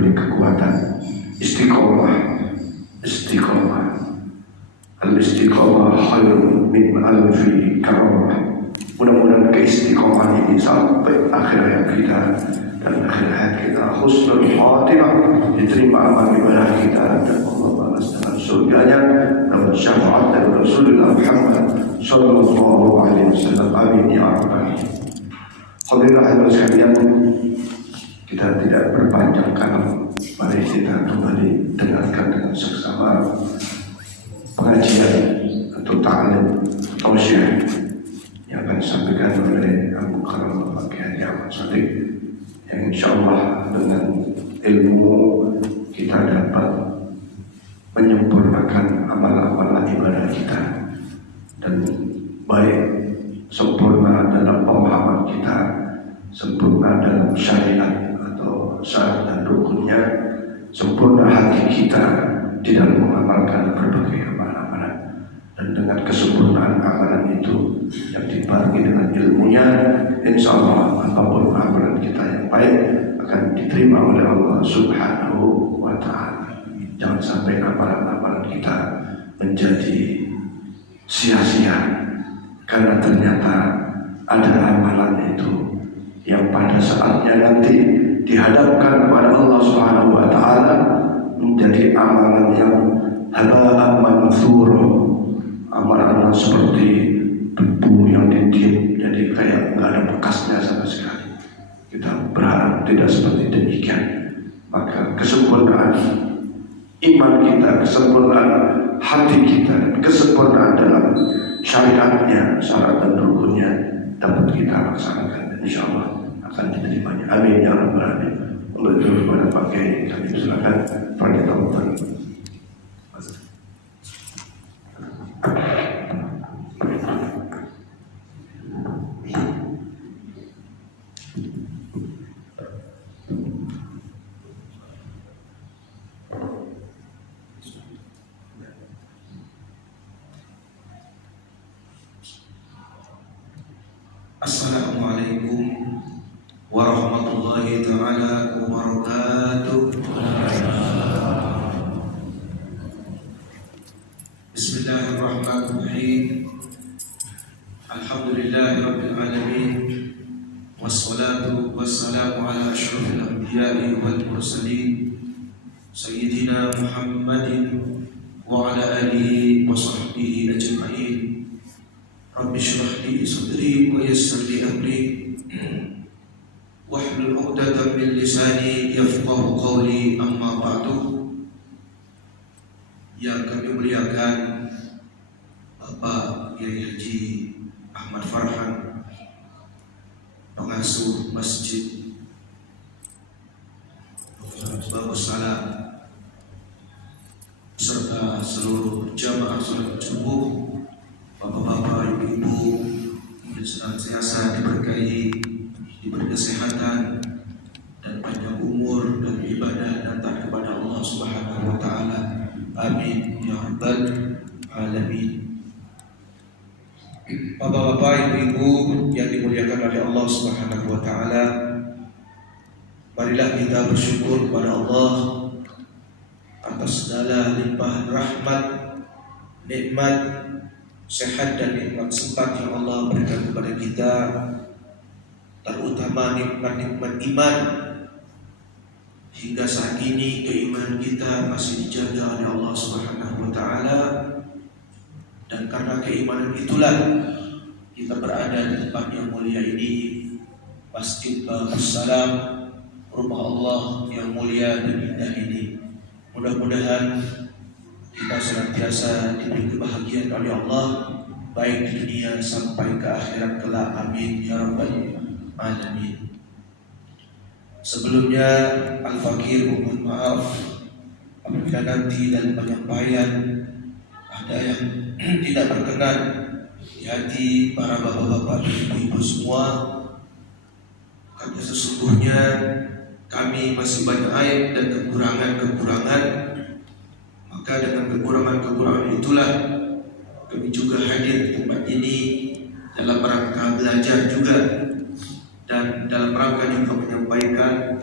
diberi kekuatan, istiqomah. Al-istiqomah khairun min alfi karamah. Mudah-mudahan keistiqomahan ini sampai akhir hayat kita dan akhir hayat kita husnul khatimah, diterima amal ibadah kita dan Allah balas dengan surganya dalam syafaat dari Rasulullah Muhammad sallallahu alaihi wasallam. Amin ya rabbal alamin. Hadirin hadirat sekalian, kita tidak berpanjang kalam, mari kita kembali dengarkan dengan seksama pengajian atau ta'lim tausiah yang akan disampaikan oleh Abu Karam Al-Kiai Ahmad Shadiq, yang insyaallah dengan ilmu kita dapat menyempurnakan amal-amal ibadah kita dan baik sempurna dalam pemahaman kita, sempurna dalam syariat atau syarat dan rukunnya, sempurna hati kita di dalam mengamalkan berbagai amalan-amalan, dan dengan kesempurnaan amalan itu yang dibarengi dengan ilmunya, insya Allah apapun amalan kita yang baik akan diterima oleh Allah Subhanahu wa Ta'ala. Jangan sampai amalan-amalan kita menjadi sia-sia karena ternyata ada amalan itu yang pada saatnya nanti dihadapkan kepada Allah Subhanahu wa Ta'ala menjadi amalan yang haba'an manthura, amalan seperti debu yang ditiup, jadi kayak nggak ada bekasnya sama sekali. Kita berharap tidak seperti demikian. Maka kesempurnaan iman kita, kesempurnaan hati kita, kesempurnaan dalam syariatnya, syarat dan rukunnya dapat kita laksanakan, insyaallah akan diterimanya. Amin ya rabbal alamin. Untuk itu kepada Pak Kiai kami silakan pernyataan. Assalamualaikum warahmatullahi ta'ala wabarakatuh. Bismillahirrahmanirrahim. Alhamdulillahi rabbil alamin. Wassalatu wassalamu ala asyrafil anbiya'i wal mursalin Sayyidina Muhammadin wa ala alihi wa sahbihi ajma'in. Rabbi shrah li sadri wa yassir li amri wahlul 'uqdatam min lisani yafqahu qawli, amma ba'du. Yang kami muliakan Bapak Kiai Haji Ahmad Farhan, pengasuh Masjid Babus Salam, serta seluruh jamaah salat subuh, bapak-bapak, ibu-ibu yang senantiasa diberkahi, diberi kesehatan dan panjang umur dan ibadah dan taat kepada Allah Subhanahu wa Ta'ala. Amin ya rabbal alamin. Bapak-bapak, ibu-ibu yang dimuliakan oleh Allah Subhanahu wa Ta'ala, marilah kita bersyukur kepada Allah atas segala limpahan rahmat, nikmat, sehat dan nikmat sempat yang Allah berikan kepada kita, terutama nikmat-nikmat iman. Hingga saat ini keimanan kita masih dijaga oleh Allah Subhanahu wa Ta'ala, dan karena keimanan itulah kita berada di tempat yang mulia ini, Masjid Babus Salam, rumah Allah yang mulia dan indah ini. Mudah-mudahan kita senantiasa diberi kebahagiaan oleh Allah, baik di dunia sampai ke akhirat kelak. Amin ya rabbal alamin. Sebelumnya Al-Fakir mohon maaf apabila nanti dalam penyampaian ada yang tidak berkenan di hati para bapak-bapak dan ibu-ibu semua, karena sesungguhnya kami masih banyak aib dan kekurangan-kekurangan. Maka dengan kekurangan-kekurangan itulah kami juga hadir di tempat ini dalam rangka belajar juga, dan dalam rangka juga menyampaikan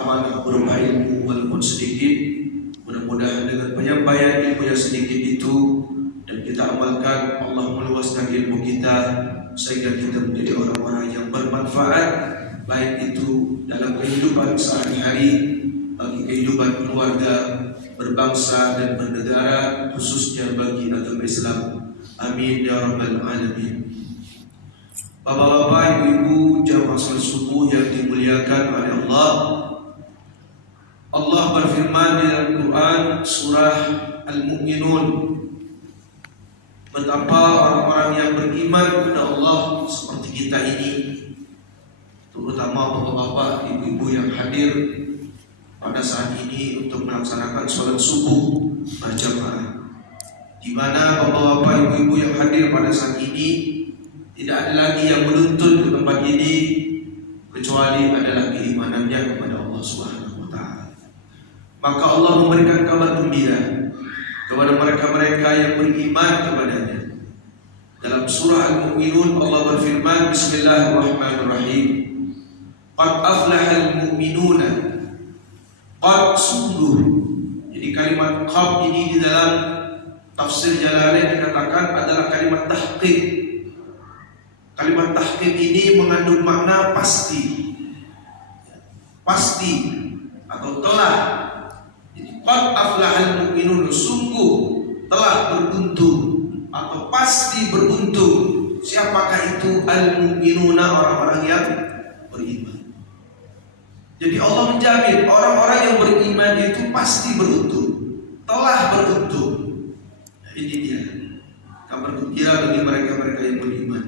amanah berupa ilmu walaupun sedikit. Mudah-mudahan dengan penyampaian ilmu yang sedikit itu dan kita amalkan, Allah meluaskan ilmu kita sehingga kita menjadi orang-orang yang bermanfaat, baik itu dalam kehidupan sehari-hari, bagi kehidupan keluarga, berbangsa dan bernegara, khususnya bagi agama Islam. Amin ya rabbal alamin. Bapak-bapak, ibu-ibu, jamaah salat subuh yang dimuliakan oleh Allah. Allah berfirman di dalam Quran surah Al-Mu'minun, betapa orang-orang yang beriman kepada Allah seperti kita ini, terutama bapak-bapak, ibu-ibu yang hadir pada saat ini untuk melaksanakan sholat subuh berjamaah, di mana bapak-bapak, ibu-ibu yang hadir pada saat ini tidak ada lagi yang menuntut ke tempat ini kecuali adalah keimanannya kepada Allah Subhanahu wa taala. Maka Allah memberikan kabar gembira kepada mereka-mereka yang beriman kepadanya. Dalam surah Al-Mu'minun Allah berfirman, Bismillahirrahmanirrahim, Qad aflahal mu'minuna. Qad, sungguh. Jadi kalimat qad ini di dalam tafsir Jalalain dikatakan adalah kalimat tahqiq. Kalimat tahqiq ini mengandung makna pasti, pasti atau telah. Jadi qad aflahal mu'minun, sungguh telah beruntung atau pasti beruntung. Siapakah itu? Al-mu'minuna, orang-orang yang beriman. Jadi Allah menjamin orang-orang yang beriman itu pasti beruntung, telah beruntung. Nah, ini dia kabar gembira bagi mereka-mereka yang beriman.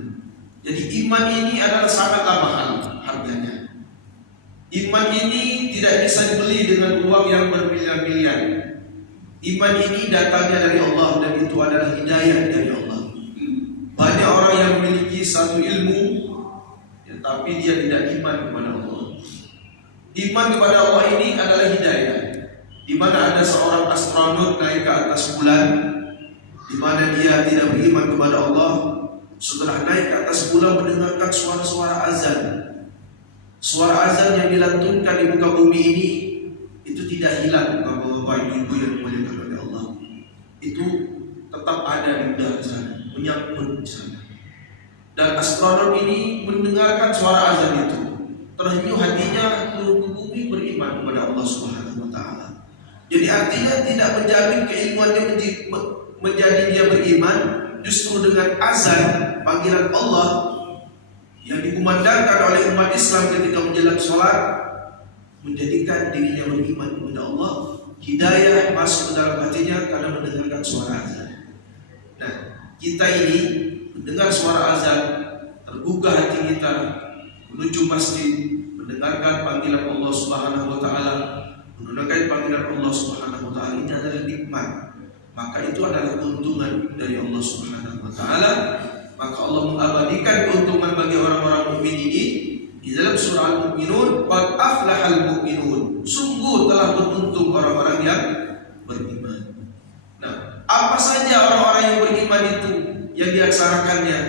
Jadi iman ini adalah sangatlah mahal harganya. Iman ini tidak bisa dibeli dengan uang yang bermiliar-miliar. Iman ini datangnya dari Allah dan itu adalah hidayah dari Allah. Banyak orang yang memiliki satu ilmu, tapi dia tidak iman kepada Allah. Iman kepada Allah ini adalah hidayah. Di mana ada seorang astronot naik ke atas bulan, di mana dia tidak beriman kepada Allah. Setelah naik ke atas bulan mendengarkan suara-suara azan. Suara azan yang dilantunkan di muka bumi ini itu tidak hilang, bapak-bapak, ibu-ibu yang dimuliakan oleh Allah. Itu tetap ada di udara sana, menyangkut di sana. Dan astronot ini mendengarkan suara azan itu, terhanyut hatinya, turun ke bumi beriman kepada Allah Subhanahu wa taala. Jadi artinya tidak menjamin keilmuannya menjadi dia beriman, justru dengan azan panggilan Allah yang dikumandangkan oleh umat Islam ketika menjelang sholat menjadikan dirinya beriman kepada Allah. Hidayah masuk ke dalam hatinya karena mendengarkan suara azan. Nah, kita ini mendengar suara azan, tergugah hati kita menuju masjid, mendengarkan panggilan Allah Subhanahu wa taala, mendengarkan panggilan Allah Subhanahu wa taala, ini adalah nikmat. Maka itu adalah keuntungan dari Allah Subhanahu wa taala. Maka Allah mengabadikan keuntungan bagi orang-orang mukmin ini di dalam surah Al-Mu'minun, qad aflahal mu'minun, sungguh telah beruntung orang-orang yang beriman. Nah, apa saja orang-orang yang beriman itu yang dilaksanakannya?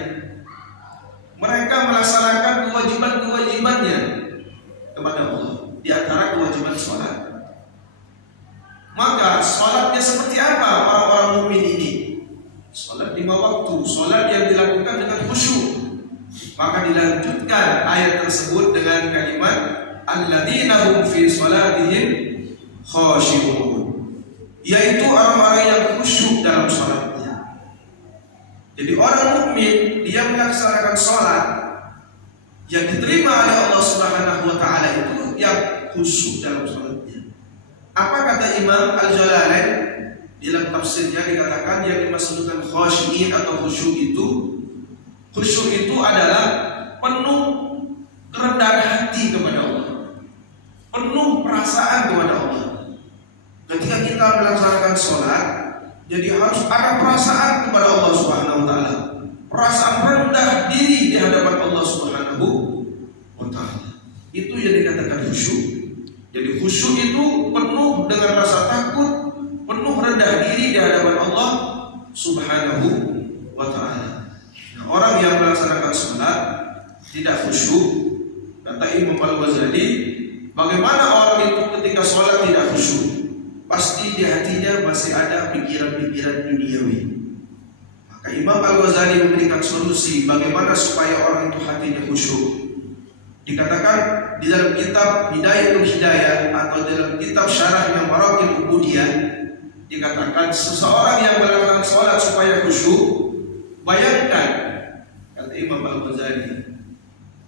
Mereka melaksanakan kewajiban-kewajibannya kepada Allah. Di antara kewajiban sholat. Maka sholatnya seperti apa orang-orang mukmin ini? Sholat 5 waktu, sholat yang dilakukan dengan khusyuk. Maka dilanjutkan ayat tersebut dengan kalimat alladzina hum fi sholatihim khashi'un, yaitu orang-orang yang khusyuk dalam sholatnya. Jadi orang mukmin dia melaksanakan sholat yang diterima oleh Allah Subhanahu wa taala itu yang khusyuk dalam sholatnya. Apa kata Imam Al-Jalalain dalam tafsirnya, dikatakan yang dimaksudkan khashi'in atau khusyuk itu adalah penuh kerendahan hati kepada Allah, penuh perasaan kepada Allah. Ketika kita melaksanakan sholat, jadi harus ada perasaan kepada Allah Subhanahu wa taala, perasaan rendah diri di hadapan Allah Subhanahu wa taala. Itu yang dikatakan khusyuk. Jadi khusyuk itu penuh dengan rasa takut, penuh rendah diri di hadapan Allah Subhanahu wa taala. Nah, orang yang melaksanakan sholat tidak khusyuk, kata Imam Al-Ghazali, bagaimana orang itu sholat tidak khusyuk, pasti di hatinya masih ada pikiran-pikiran duniawi. Maka Imam Al-Ghazali memberikan solusi bagaimana supaya orang itu hatinya khusyuk. Dikatakan di dalam kitab Hidayatul Hidayah atau dalam kitab Syarahnya Maratib Ubudiyah, dikatakan seseorang yang melakukan sholat supaya khusyuk, bayangkan, kata Imam Al-Ghazali,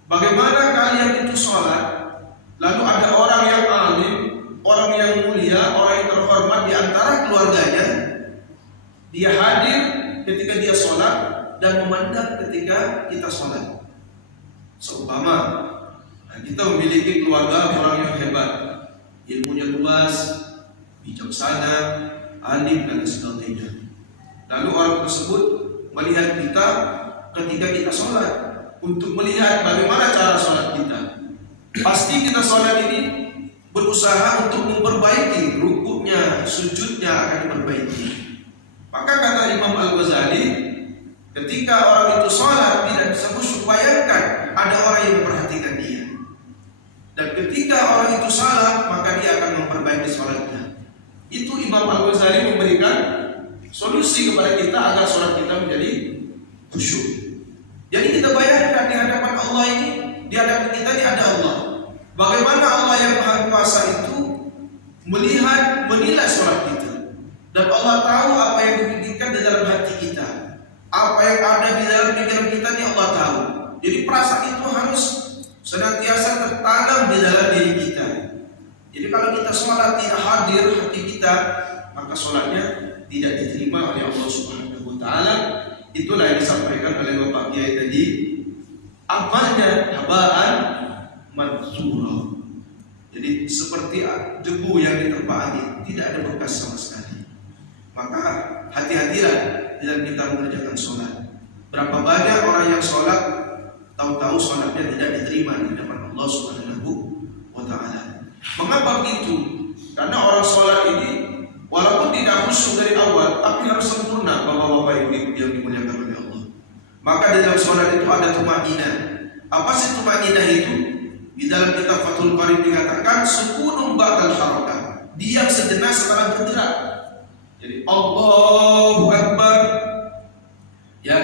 bagaimana kalian itu sholat, lalu ada orang yang alim, orang yang mulia, orang yang terhormat di antara keluarganya, dia hadir ketika dia sholat dan memandang ketika kita sholat. Seumpama kita memiliki keluarga orang yang hebat, ilmunya luas, bijaksana, alim dan sebagainya. Lalu orang tersebut melihat kita ketika kita sholat, untuk melihat bagaimana cara sholat kita. Pasti kita sholat ini berusaha untuk memperbaiki rukuknya, sujudnya akan diperbaiki. Maka kata Imam Al-Ghazali, ketika orang itu sholat tidak bisa khusyuk, bayangkan ada orang yang memperhatikan dia. Dan ketika orang itu salah, maka dia akan memperbaiki sholatnya. Itu Imam Al-Ghazali memberikan solusi kepada kita agar sholat kita menjadi khusyuk. Jadi kita bayangkan di hadapan Allah ini, di hadapan kita ini ada Allah. Bagaimana Allah yang Maha Kuasa itu melihat, menilai sholat kita. Dan Allah tahu apa yang dipikirkan di dalam hati kita, apa yang ada di dalam pikiran kita ini Allah tahu. Jadi perasaan itu harus senantiasa tertanam di dalam diri kita. Jadi kalau kita sholat tidak hadir hati kita, maka sholatnya tidak diterima oleh Allah Subhanahu wa Ta'ala. Itulah yang disampaikan oleh Bapak Kiai tadi, amalnya habaan mansura. Jadi seperti debu yang diterpa angin, tidak ada bekas sama sekali. Maka hati-hatilah dalam kita mengerjakan sholat. Berapa banyak orang yang sholat tahu-tahu sholatnya tidak diterima di hadapan Allah Subhanahu wa Ta'ala. Mengapa begitu? Karena orang sholat ini walaupun tidak khusyuk dari awal, tapi harus sempurna, bapak-bapak ibu yang dimuliakan oleh Allah. Maka di dalam sholat itu ada tumanina. Apa sih tumanina itu? Di dalam kitab Fathul Qarib dikatakan sukunun ba'dal harakah, diam sejenak setelah bergerak. Jadi Allahu Akbar, ya,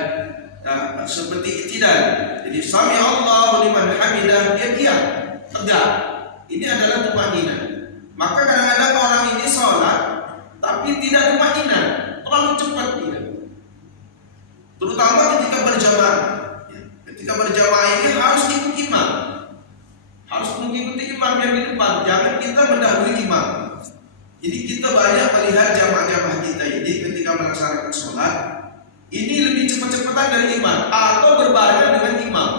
nah, seperti iktidal. Jadi sami Allahu liman hamidah, dia diam, tegak. Ini adalah tumanina. Maka kadang-kadang orang ini sholat tapi tidak tumanina, terlalu cepat dia. Terutama ketika berjamaah. Ketika berjamaah ini harus ikut imam, harus mengikuti imam yang di depan. Jangan kita mendahului imam. Jadi kita banyak melihat jamaah-jamaah kita ini ketika melaksanakan sholat ini lebih cepat-cepatan dari imam atau berbarengan dengan imam.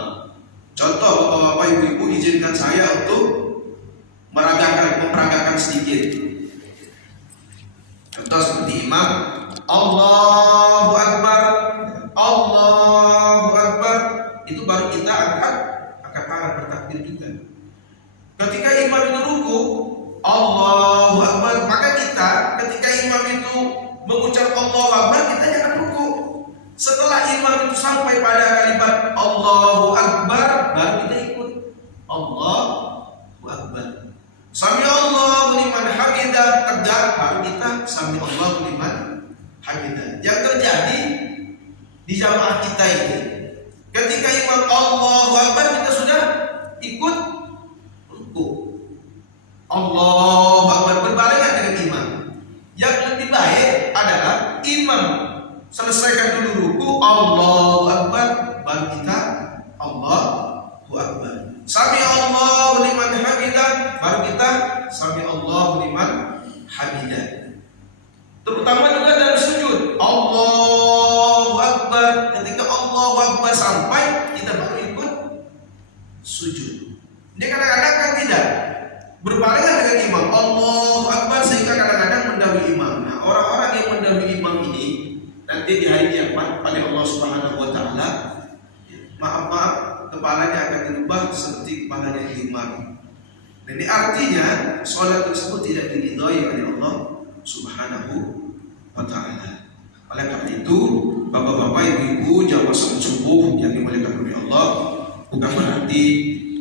Contoh, bapak-bapak, ibu-ibu, izinkan saya untuk memperagakan sedikit. Contoh seperti imam Allahu Akbar, Allahu Akbar, itu baru kita angkat tangan bertakbir juga. Ketika imam itu ruku, Allahu Akbar, maka kita ketika imam itu mengucap Allahu Akbar, kita jangan ruku. Setelah imam itu sampai pada kalimat Allahu Akbar, baru kita ikut Allahu Akbar. Sami Allahu liman hamidah, tegak, baru kita sami Allahu liman hamidah. Yang terjadi di jamaah kita ini, ketika imam Allahu Akbar, kita sudah ikut ruku. Allahu Akbar berbarengan dengan imam. Yang lebih baik adalah imam selesaikan dulu ruku, Allahu Akbar, baru kita Allahu Akbar. Sami Allahu liman hamidah, baru kita sami Allahu liman hamidah. Terutama juga dalam sujud, Allahu Akbar. Ketika Allahu Akbar sampai, kita baru ikut sujud. Dia kadang-kadang kan tidak berbarengan dengan imam Allahu Akbar, sehingga kadang-kadang mendahului imam. Nah, orang-orang yang mendahului imam ini nanti di hari kiamat oleh Allah Subhanahu wa Ta'ala, maaf, kepalanya akan dirubah seperti kepalanya himar. Dan ini artinya sholat tersebut tidak diridhai oleh Allah Subhanahu wa Ta'ala. Oleh karena itu, bapak-bapak, ibu-ibu, jamaah sholat subuh yang dimuliakan oleh Allah, bukan berarti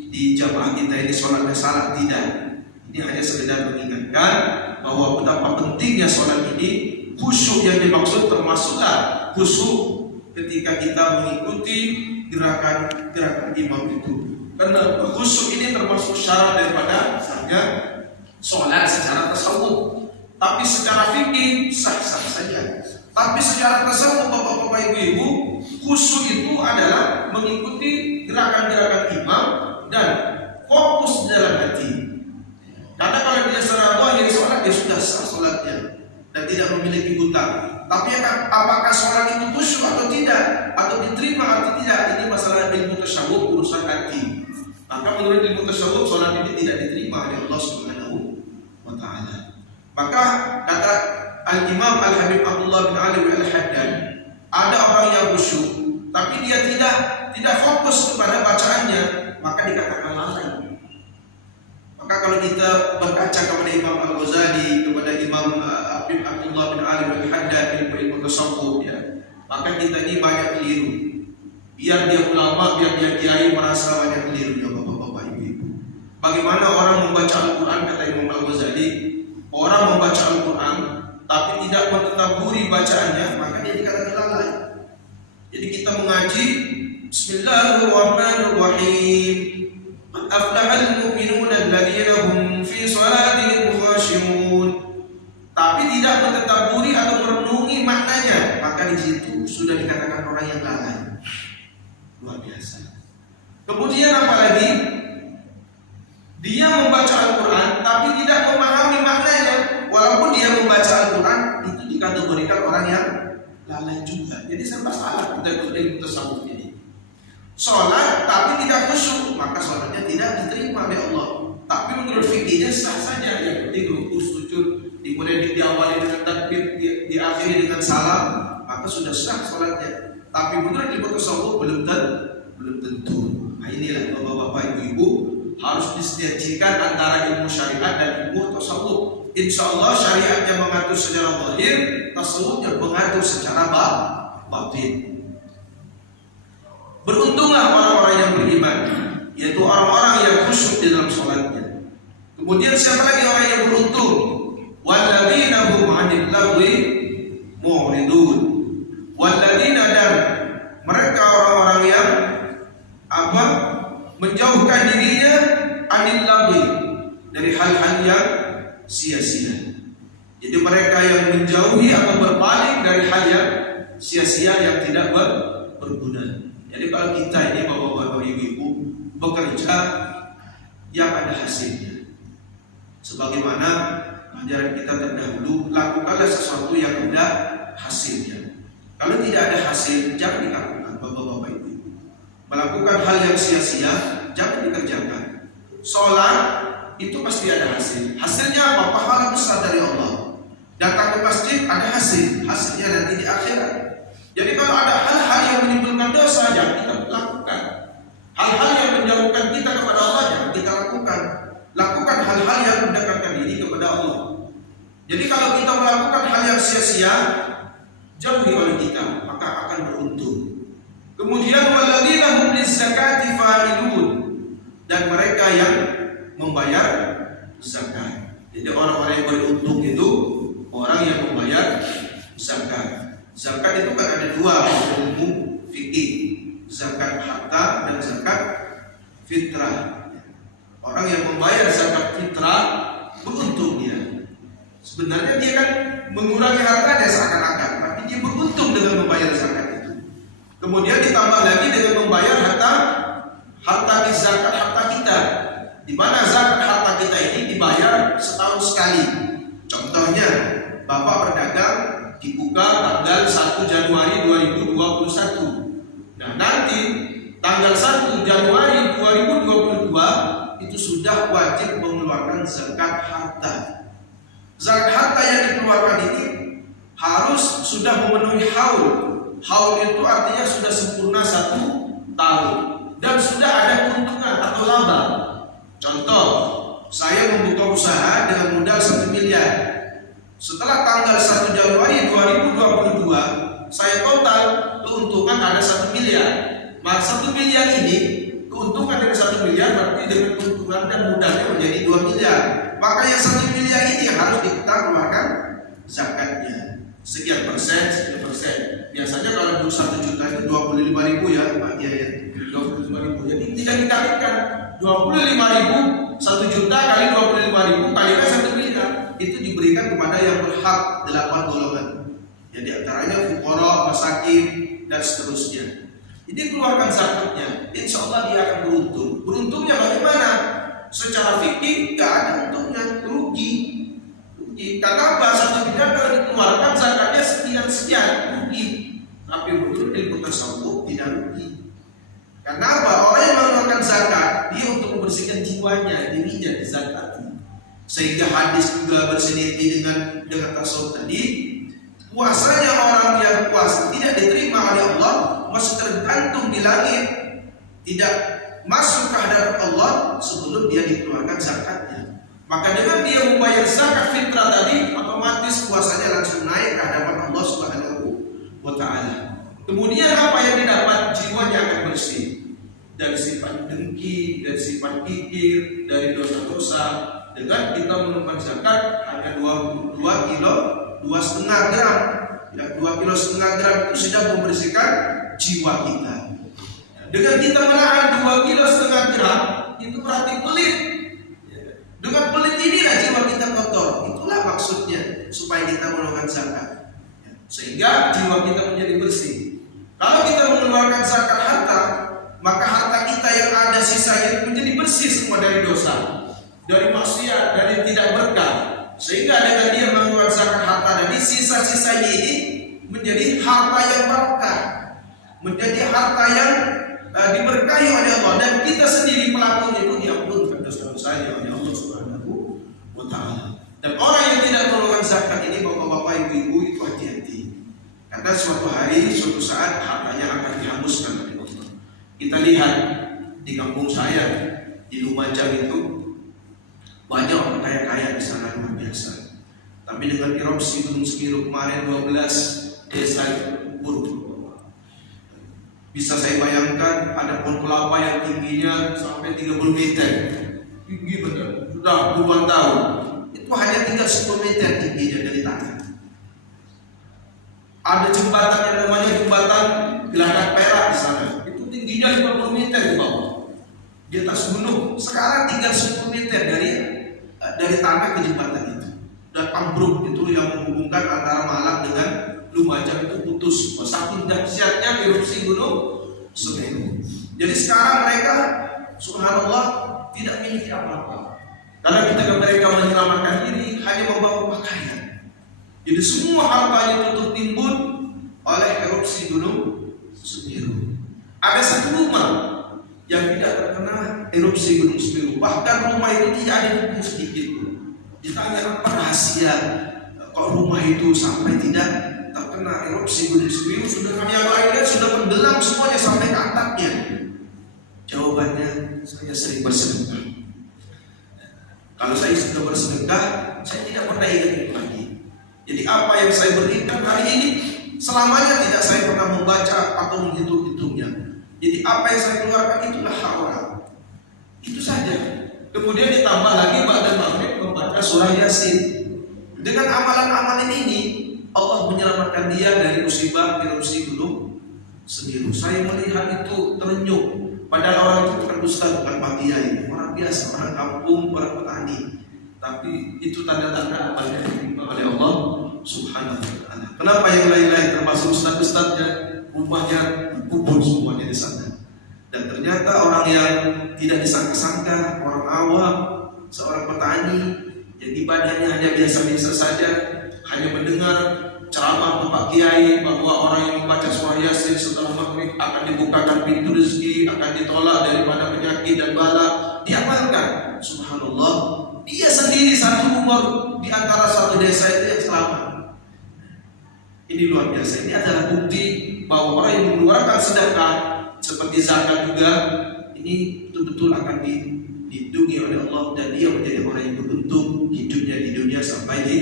di jamaah kita ini sholatnya salah, tidak. Ini hanya sekedar mengingatkan bahwa betapa pentingnya sholat ini. Khusyuk yang dimaksud termasuklah khusyuk ketika kita mengikuti gerakan imam itu. Karena khusyuk ini termasuk syarat daripada sahnya sholat secara tasawuf. Tapi secara fikih sah-sah saja. Tapi secara tasawuf bapak-bapak ibu-ibu, khusyuk itu adalah mengikuti gerakan-gerakan imam dan fokus dalam hati. Karena kalau dia secara zahir sholat, dia sudah sah sholatnya dan tidak memiliki hutang. Tapi apakah sholat itu khusyuk atau tidak, atau diterima atau tidak, ini masalah ilmu tasawuf, urusan hati. Maka menurut ilmu tasawuf, sholat ini tidak diterima oleh Allah Subhanahu wa Ta'ala. Maka kata Al-Imam Al-Habib Abdullah bin Ali Al-Haddad, ada orang yang khusyuk tapi dia tidak fokus kepada bacaannya, maka dikatakan lalai. Maka kalau kita berkaca kepada Imam Al-Ghazali, kepada Imam Habib Abdullah bin Ali Al-Haddad, ilmu tasawuf, ya, maka kita ini banyak keliru. Biar dia ulama, biar dia kiai, merasa banyak keliru ya bapak-bapak ibu-ibu. Bagaimana orang membaca Al-Quran, kata Imam Al-Ghazali, orang membaca Al-Quran tapi tidak mentadabburi bacaannya, maka dia dikatakan lalai. Jadi kita mengaji Bismillahirrahmanirrahim, aflahal mu'minuna alladzina hum fi salatihim khashi'un, tapi tidak mentadabburi atau merenungi maknanya, maka di situ sudah dikatakan orang yang lalai. Luar biasa. Kemudian apalagi dia membaca Al-Quran tapi tidak memahami maknanya, walaupun dia membaca Al-Quran, itu dikategorikan orang yang lalai juga. Jadi serba salah kita ilmu tasawuf ini. Sholat tapi tidak khusyuk, maka sholatnya tidak diterima oleh Allah. Tapi menurut fikihnya sah saja. Yang penting rukuk, sujud, kemudian diawali dengan takbir, diakhiri dengan salam, maka sudah sah sholatnya. Tapi menurut ilmu tasawuf belum tentu. Nah inilah bapak-bapak ibu-ibu, harus disediakan antara ilmu syariat dan ilmu tasawuf. Insya Allah syariatnya mengatur secara zahir, tasawufnya mengatur secara batin. Beruntunglah orang-orang yang beriman, yaitu orang-orang yang khusyuk di dalam sholatnya. Kemudian siapa lagi orang yang beruntung? Walladzina hum 'anil lagwi mu'ridun. Walladzina, dan mereka orang-orang yang menjauhkan dirinya 'anil lagwi, dari hal-hal yang sia-sia. Jadi mereka yang menjauhi atau berpaling dari hal yang sia-sia yang tidak berguna. Jadi kalau kita ini bapak-bapak ibu-ibu bekerja yang ada hasilnya, sebagaimana ajaran kita terdahulu, lakukanlah sesuatu yang ada hasilnya. Kalau tidak ada hasil, jangan dilakukan bapak-bapak ibu-ibu. Melakukan hal yang sia-sia jangan dikerjakan. Sholat itu pasti ada hasil. Hasilnya apa? Pahala besar dari Allah. Datang ke masjid ada hasil. Hasilnya nanti di akhirat. Jadi kalau ada hal-hal yang menimbulkan dosa, jangan kita lakukan. Hal-hal yang menjauhkan kita kepada Allah, jangan kita lakukan. Lakukan hal-hal yang mendekatkan diri kepada Allah. Jadi kalau kita melakukan hal yang sia-sia, jauhi oleh kita, maka akan beruntung. Kemudian walladzina hum lizzakati fa'ilun, dan mereka yang membayar zakat. Jadi orang-orang yang beruntung itu orang yang membayar zakat. Zakat itu kan ada dua ilmu fikih, zakat harta dan zakat fitrah. Orang yang membayar zakat fitrah beruntung dia. Sebenarnya dia kan mengurangi hartanya seakan-akan, tapi dia beruntung dengan membayar zakat itu. Kemudian ditambah lagi dengan membayar harta di zakat harta kita, di mana zakat harta kita ini dibayar setahun sekali. Contohnya, Bapak berdagang dibuka tanggal 1 Januari 2021. Nah, nanti tanggal 1 Januari 2022 itu sudah wajib mengeluarkan zakat harta. Zakat harta yang dikeluarkan ini harus sudah memenuhi haul. Haul itu artinya sudah sempurna 1 tahun dan sudah ada keuntungan atau laba. Contoh, saya membuka usaha dengan modal 1 miliar. Setelah tanggal 1 Januari 2022, saya total keuntungan ada 1 miliar. Maka 1 miliar ini, keuntungan dari 1 miliar berarti dengan keuntungan dan modalnya menjadi 2 miliar. maka yang 1 miliar ini yang harus kita keluarkan zakatnya. Sekian persen. Biasanya kalau 1 juta itu 25.000 ya Pak Kiai ya. 25.000. Jadi tidak dikalikan 25.000 1 juta kali 25.000 kalikan 1 miliar. Itu diberikan kepada yang berhak 8 golongan. Jadi antaranya fuqara, masakin dan seterusnya. Jadi keluarkan zakatnya, insya Allah dia akan beruntung. Beruntungnya bagaimana? Secara fikih nggak ada untungnya, rugi. Karena apa? 1 miliar kalau dikeluarkan zakatnya sekian rugi. Tapi menurut ilmu tasawuf tidak rugi. Karena apa? Orang yang mengeluarkan zakat dia untuk membersihkan jiwanya, dirinya dizakati. Sehingga hadis juga bersinergi dengan tasawuf tadi. Puasanya orang yang puasa tidak diterima oleh Allah, masih tergantung di langit, tidak masuk ke hadapan Allah sebelum dia dikeluarkan zakatnya. Maka dengan dia membayar zakat fitrah tadi, otomatis puasanya langsung naik ke hadapan Allah Subhanahu wa Ta'ala. Kemudian apa yang didapat? Jiwanya akan bersih dari sifat dengki, dari sifat kikir, dari dosa-dosa. Dengan kita menunaikan zakat hanya 2 kilo 2,5 gram, ya 2,5 kilo itu sudah membersihkan jiwa kita. Dengan kita menahan 2,5 gram itu berarti pelit. Dengan pelit inilah jiwa kita kotor. Itulah maksudnya supaya kita mengeluarkan zakat, sehingga jiwa kita menjadi bersih. Kalau kita mengeluarkan zakat harta, maka harta kita yang ada sisanya menjadi bersih semua dari dosa, dari maksiat, dari tidak berkah. Sehingga dengan dia mengeluarkan zakat harta dari sisa-sisanya ini menjadi harta yang berkah, menjadi harta yang diberkahi oleh Allah, dan kita sendiri pelakunya itu diampunkan dosa-dosanya oleh Allah Subhanahu wa Ta'ala. Dan orang yang tidak mengeluarkan zakat ini, bapak-bapak, ibu-ibu, itu hati-hati, karena suatu hari, suatu saat hartanya akan dihanguskan oleh Allah. Kita lihat di kampung saya di Lumajang itu banyak orang kaya-kaya di sana, luar biasa. Tapi dengan erupsi Gunung Semeru kemarin 12 desa buruk. Bisa saya bayangkan ada pohon kelapa yang tingginya sampai 30 meter. Tinggi benar, sudah puluhan tahun. Itu hanya tinggal 10 meter tingginya dari tanah. Ada jembatan yang namanya jembatan Geladak Perak di sana. Itu tingginya 50 meter di bawah, di atas gunung. Sekarang tinggal 10 meter dari tanah ke jembatan itu, dan ambruk itu yang menghubungkan antara Malang dengan Lumajang itu putus. Saking dahsyatnya erupsi Gunung Semeru. Jadi sekarang mereka, subhanallah, tidak memiliki apa-apa. Karena ketika mereka menyelamatkan diri hanya membawa pakaian. Jadi semua hartanya itu tertimbun oleh erupsi Gunung Semeru. Ada satu rumah yang tidak terkena erupsi Gunung Semeru. Bahkan rumah itu tidak ada buku sedikit pun. Ditanya apa rahasia kok rumah itu sampai tidak terkena erupsi Gunung Semeru, sedangkan yang lainnya sudah tenggelam semuanya sampai ke atapnya. Jawabannya, saya sering bersedekah. Kalau saya sudah bersedekah, saya tidak pernah ingat itu lagi. Jadi apa yang saya berikan hari ini selamanya tidak saya pernah membaca atau menghitung-hitungnya. Jadi apa yang saya keluarkan itulah hak orang. Itu saja. Kemudian ditambah lagi ba'da maghrib membaca surah Yasin. Dengan amalan-amalan ini Allah menyelamatkan dia dari musibah erupsi Gunung Semeru. Saya melihat itu terenyuh. Padahal orang itu bukan ustaz, bukan pak kiai, orang biasa, orang kampung, orang petani. Tapi itu tanda-tanda apa yang diterima oleh Allah Subhanahu wa Ta'ala. Kenapa yang lain-lain termasuk ustaz-ustaznya rumahnya kubur semuanya di sana? Dan ternyata orang yang tidak disangka-sangka, orang awam, seorang petani yang ibadahnya hanya biasa-biasa saja, hanya mendengar ceramah Pak Kiai bahwa orang yang membaca surah Yasin setelah maghrib akan dibukakan pintu rezeki, akan ditolak daripada penyakit dan bala, diamalkan. Subhanallah, dia sendiri satu umur di antara satu desa itu yang selamat. Ini luar biasa. Ini adalah bukti bahwa orang yang mengeluarkan sedekah seperti zakat juga, ini betul-betul akan dilindungi oleh Allah, dan dia menjadi orang yang beruntung hidupnya di dunia sampai di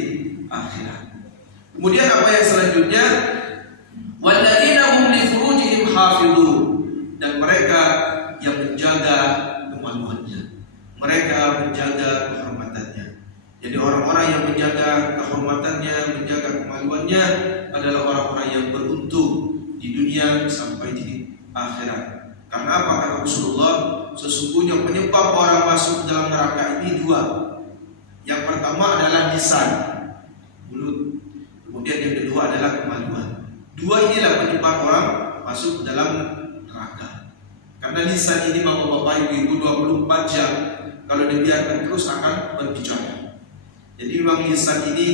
akhirat. Kemudian apa yang selanjutnya? Walladzina hum li furujihim hafizun, dan mereka yang menjaga kemaluannya, mereka menjaga kehormatannya. dunia sampai di akhirat. Karena apa? Kata Rasulullah, sesungguhnya penyebab orang masuk dalam neraka ini dua. Yang pertama adalah lisan, mulut. Kemudian yang kedua adalah kemaluan. Dua inilah penyebab orang masuk dalam neraka. Karena lisan ini bapak-bapak, ibu-ibu 24 jam kalau dibiarkan terus akan berbicara. Jadi memang lisan ini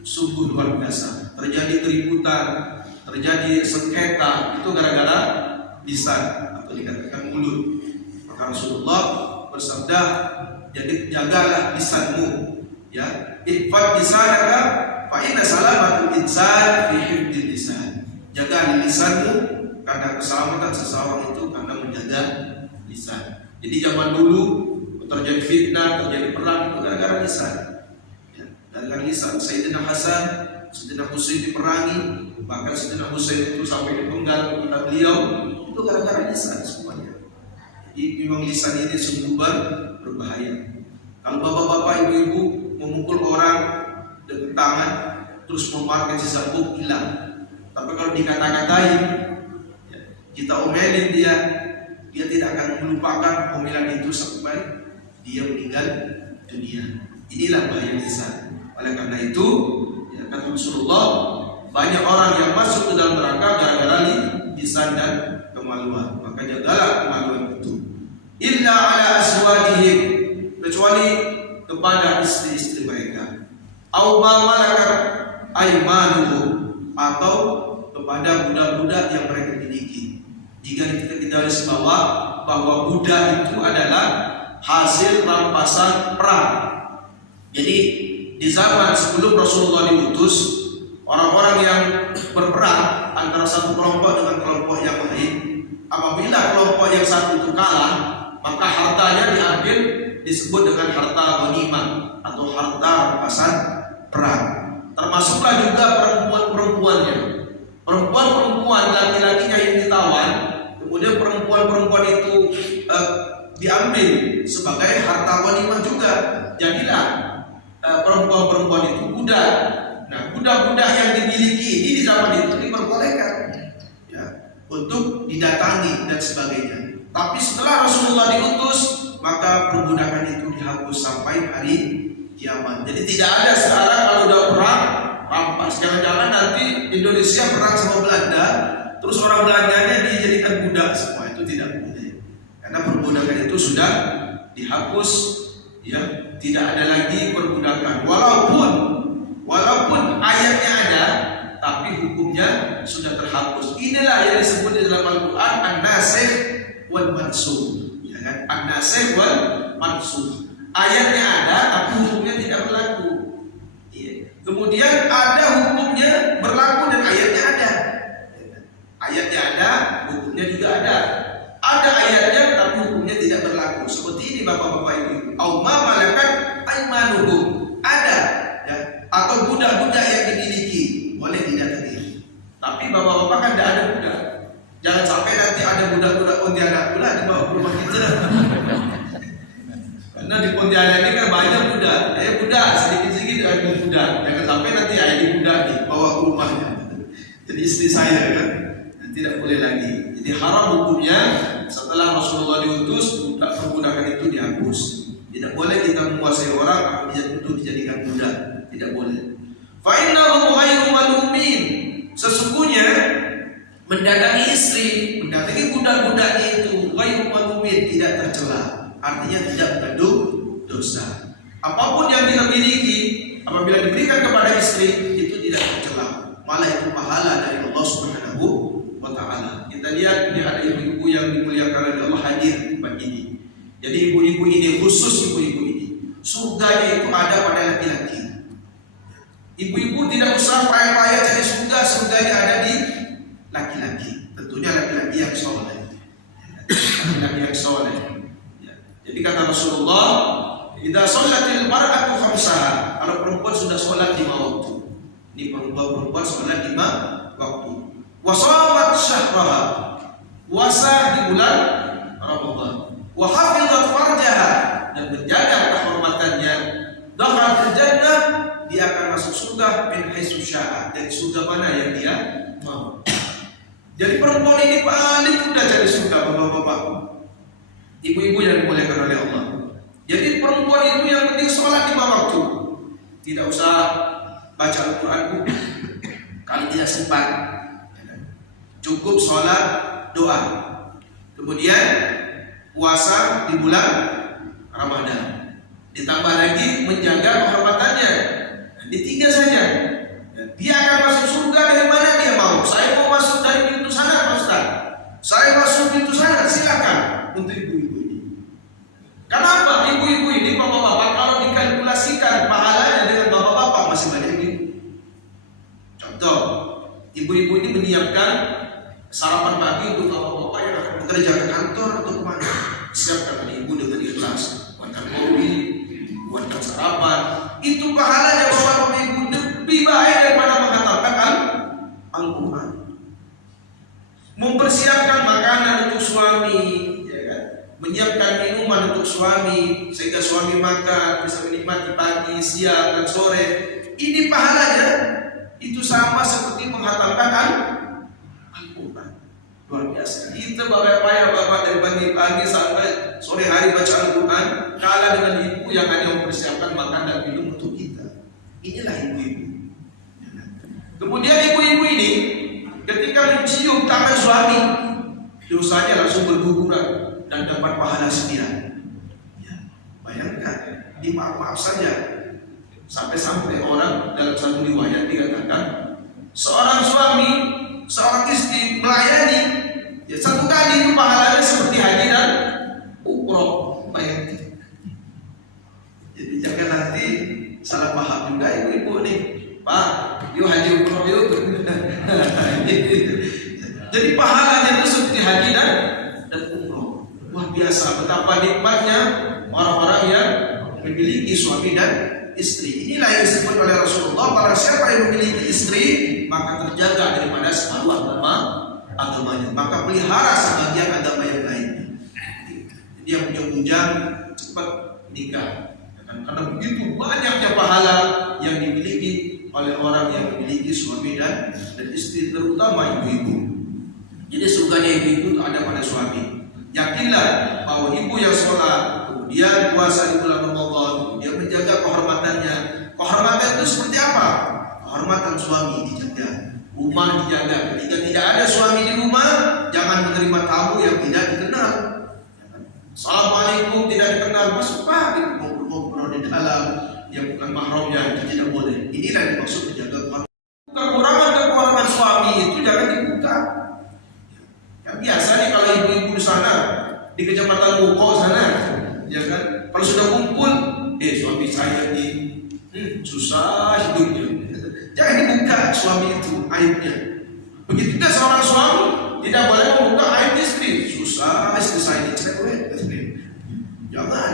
sungguh luar biasa. Terjadi keributan, terjadi sengketa, itu gara-gara lisan atau dikatakan mulut. Maka Rasulullah bersabda, jadi jagalah lisanmu, ya. Ihfad lisanaka fa inna salamatul insan fi hifdzil lisan. Jaga lisanmu karena keselamatan seseorang itu karena menjaga lisan. Jadi zaman dulu terjadi fitnah, terjadi perang itu gara-gara lisan. Ya, gara-gara lisan. Sayyidina Hasan, Sayyidina Husain diperangi, bahkan Sayyidina Husain itu sampai dipenggal kota beliau, itu gara-gara lisan semuanya. Jadi memang lisan ini sungguh berbahaya. Kalau bapak-bapak, ibu-ibu memukul orang dengan tangan, terus memakai sisa buk hilang. Tapi kalau dikata-katain, ya, kita omelin dia tidak akan melupakan omelan itu sampai dia meninggal dunia. Inilah bahaya lisan. Oleh karena itu, ya, kata Rasulullah, banyak orang yang masuk ke dalam neraka gara-gara lisan dan kemaluan. Maka jagalah kemaluan itu. Illa ala azwajihim, kecuali kepada istri-istri mereka. Au ma malakat aymanuhum, atau kepada budak-budak yang mereka miliki. Jika kita garis bawah bahwa budak itu adalah hasil rampasan perang. Jadi di zaman sebelum Rasulullah diutus, orang-orang yang berperang antara satu kelompok dengan kelompok yang lain, apabila kelompok yang satu itu kalah, maka hartanya diambil, disebut dengan harta ghanimah atau harta rampasan perang. Termasuklah juga perempuan-perempuannya. Perempuan-perempuan, laki-lakinya yang ditawan, kemudian perempuan-perempuan itu diambil sebagai harta ghanimah juga. Jadilah perempuan-perempuan itu budak. Nah, budak-budak yang dimiliki ini di zaman itu diperbolehkan, ya, untuk didatangi dan sebagainya. Tapi setelah Rasulullah diutus, maka perbudakan itu dihapus sampai hari kiamat. Jadi tidak ada sekarang kalau udah perang rampas. Jangan-jangan nanti Indonesia perang sama Belanda, terus orang Belandanya dijadikan budak semua. Itu tidak boleh. Karena perbudakan itu sudah dihapus, ya, tidak ada lagi perbudakan. Walaupun ayatnya ada, tapi hukumnya sudah terhapus. Inilah yang disebut di dalam Al-Quran an-nasikh wal mansukh, ya kan? An-nasikh wal mansukh. Ayatnya ada, tapi hukumnya tidak berlaku. Ya. Kemudian ada hukumnya berlaku dan ayatnya ada. Ayatnya ada, hukumnya juga ada. Ada ayatnya, tapi hukumnya tidak berlaku. Seperti ini bapak-bapak ibu. Au ma malakat aymanuhum, ada, ya, atau budak-budak yang dimiliki boleh didatangi. Tapi bapak-bapak kan tidak ada budak. Jangan sampai nanti ada budak-budak Pontianak pula dibawa ke rumah kita. Karena di Pontianak ini kan banyak budak. Budak sedikit-sedikit ada budak. Jangan sampai nanti ini budak nih bawa ke rumahnya. Jadi istri saya kan tidak boleh lagi. Jadi haram hukumnya setelah Rasulullah diutus, perbudakan itu dihapus. Tidak boleh kita menguasai orang untuk dijadikan budak. Tidak boleh. Fa innahu ghairu malumin. Sesungguhnya mendatangi istri, mendatangi budak-budaknya itu ghairu malumin, tidak tercela. Artinya tidak mengandung dosa. Apapun yang kita miliki, apabila diberikan kepada istri, itu tidak tercela. Malah itu pahala dari Allah Subhanahu wa Ta'ala. Kita lihat ini ada ibu-ibu yang dimuliakan oleh Allah hadir di tempat ini. Jadi ibu-ibu ini, khusus ibu-ibu ini, surganya itu ada pada laki-laki. Ibu-ibu tidak usah payah-payah cari surga, surganya ada di laki-laki. Tentunya laki-laki yang soleh. Laki-laki yang soleh. Jadi kata Rasulullah, idza shallatil mar'atu khamsaha, kalau perempuan sudah sholat 5 waktu. Ini perempuan sholat 5 waktu. Wa shamat syahraha, puasa di bulan Ramadan. Wa hafizat farjaha, dan menjaga kehormatannya. Dakhala jannah, dia akan masuk surga min haitsu syaa, dari surga mana yang dia mau. Jadi perempuan ini paling mudah cari surga, bapak-bapak, ibu-ibu yang dimuliakan oleh Allah. Jadi perempuan itu yang penting sholat 5 waktu. Tidak usah baca Al-Quran kalau tidak sempat. Cukup sholat, doa. Kemudian puasa di bulan Ramadan. Ditambah lagi menjaga kehormatannya. Di 3 saja. Dia akan masuk surga dari mana dia mau. Saya mau masuk dari pintu sana, Pak Ustaz. Saya masuk pintu sana, silakan. Untuk ibu-ibu ini. Kenapa ibu-ibu ini, bapak-bapak, kalau dikalkulasikan pahalanya dengan bapak-bapak masih banyak ini. Contoh, ibu-ibu ini menyiapkan sarapan pagi untuk bapak-bapak yang akan bekerja ke kantor atau kemana. Siapkan ibu dengan ikhlas, buatkan kopi, buatkan sarapan. Itu pahalanya bapak-bapak ibu lebih baik daripada mengatakan Al-Quran. Mempersiapkan makanan untuk suami, ya kan? Menyiapkan minuman untuk suami sehingga suami makan bisa menikmati pagi, siang, dan sore. Ini pahalanya itu sama seperti menghatamkan Al-Quran. Luar biasa. Kita bapak dari pagi sampai sore hari baca Al-Quran, kalah dengan ibu yang hanya mempersiapkan makan dan minum untuk kita. Inilah ibu-ibu. Kemudian ibu-ibu ini ketika mencium tangan suami, dosanya langsung berguguran dan dapat pahala 9. Ya, bayangkan, dimaaf-maaf saja. Sampai-sampai orang dalam satu riwayat dikatakan seorang suami, seorang istri melayani ya, 1 kali itu pahalanya seperti haji dan umroh. Bayangkan. Jadi jangan nanti salah paham juga ibu-ibu nih, Pak, yuk haji umroh yuk. Jadi pahalanya itu seperti haji dan umroh. Wah, biasa betapa nikmatnya orang-orang yang memiliki suami dan istri. Inilah yang disebut oleh Rasulullah, para siapa yang memiliki istri maka terjaga daripada separuh agamanya, maka pelihara sebagian agama yang lainnya. Jadi yang bujang-bujang cepat nikah, karena begitu banyaknya pahala yang dimiliki oleh orang yang memiliki suami dan istri, terutama ibu-ibu. Jadi surganya ibu-ibu itu ada pada suami. Yakinlah bahwa ibu yang sholat, kemudian puasa di bulan Ramadan, kemudian menjaga kehormatannya. Kehormatan itu seperti apa? Kehormatan suami dijaga, rumah dijaga. Ketika tidak ada suami di rumah, jangan menerima tamu yang tidak dikenal. Assalamualaikum tidak dikenal, masuk pak, ngobrol di dalam yang bukan mahramnya, itu tidak boleh. Inilah yang dimaksud menjaga kekurangan suami itu jangan dibuka. Ya, biasa nih kalau ibu-ibu di sana di kecamatan Buko sana, ya kan, kalau sudah kumpul, suami saya ini susah hidupnya. Jangan dibuka suami itu aibnya. Begitu juga seorang suami tidak boleh membuka aib istri. Susah istri saya ini cerewet. Jangan,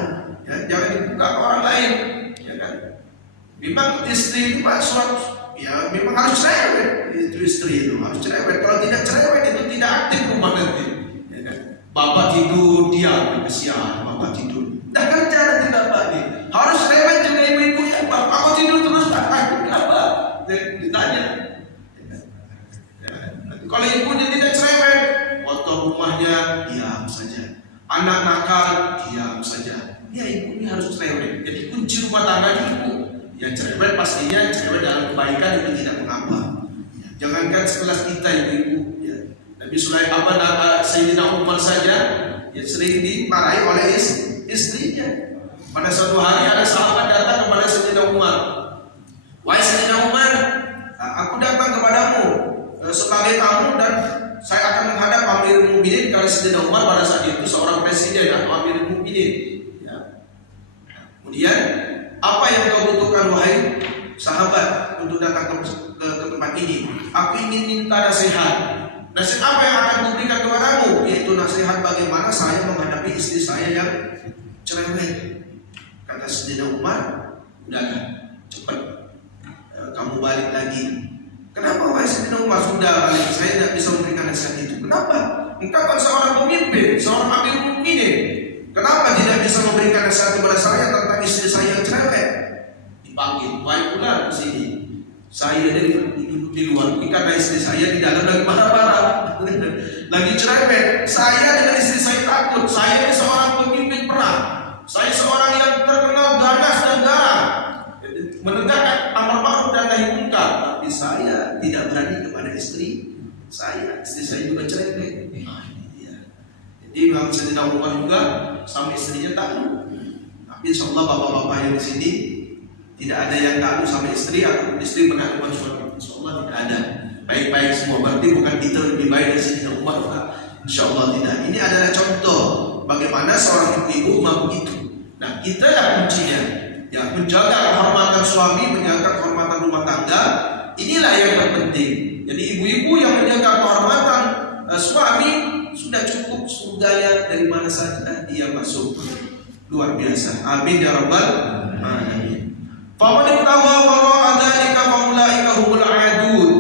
ya, jangan dibuka ke orang lain, ya kan. Memang istri itu pak suami, ya memang harus cerewet. Itu istri itu harus cerewet. Kalau tidak cerewet itu tidak aktif rumah nanti, ya kan. Bapak tidur diam, kesian. Bapak tidur. Tidak kerja nanti bapak ini. Harus cerewet juga ibu-ibu ya. Bapak kok tidur terus tak takut apa? Ditanya. Kalau ibunya tidak cerewet, kotor rumahnya, diam saja. Anak nakal, diam saja. Ya ibu ini harus cerewet. Jadi kunci rumah tangga ibu. Yang cerewet pastinya cerewet dalam kebaikan itu tidak mengapa. Jangankan sekelas kita ibu-ibu. Ya. Nabi Sulaiman Sayyidina Umar saja ya, sering dimarahi oleh istrinya. Pada suatu hari ada sahabat datang kepada Sayyidina Umar. Wahai Sayyidina Umar, aku datang kepadamu sebagai tamu dan saya akan menghadap Amirul Mukminin. Karena Sayyidina Umar pada saat itu seorang presiden atau Amirul Mukminin. Ya. Kemudian apa yang kau butuhkan wahai sahabat untuk datang ke tempat ini? Aku ingin minta nasihat. Nasihat apa yang akan kuberikan kepadamu? Yaitu nasihat bagaimana saya menghadapi istri saya yang cerewet. Kata Sayyidina Umar, udahlah cepat kamu balik lagi. Kenapa wahai Sayyidina Umar? Sudah balik, saya tidak bisa memberikan nasihat itu. Kenapa? Engkau kan seorang pemimpin, seorang Amirul Mukminin. Kenapa tidak bisa memberikan nasihat kepada saya tentang istri saya yang cerewet? Dipanggil, wahai pulang ke sini. Saya dari di luar, karena istri saya di dalam lagi marah-marah. saya dengan istri saya takut. Saya ini seorang pemimpin perang. Saya seorang yang terkenal ganas dan garang, menegakkan amar ma'ruf dan nahi munkar. Tapi saya tidak berani kepada istri saya. Istri saya juga cerewet. Jadi Imam Sayyidina Umar juga sama istrinya takluk. Tapi insyaallah bapak-bapak yang di sini tidak ada yang takluk sama istri atau istri menaklukkan suami. Insyaallah tidak ada. Baik-baik semua. Berarti bukan kita lebih baik dari Sayyidina Umar. Insyaallah tidak. Ini adalah contoh bagaimana seorang ibu mau begitu. Nah, kita yang kuncinya, ya, menjaga kehormatan suami, menjaga kehormatan rumah tangga. Inilah yang terpenting. Jadi ibu-ibu yang menjaga kehormatan suami sudah cukup surganya dari mana saja dia masuk. Luar biasa. Amin ya rabbal alamin. Faman ittawa wara'a dzalika faulaika humul aadun.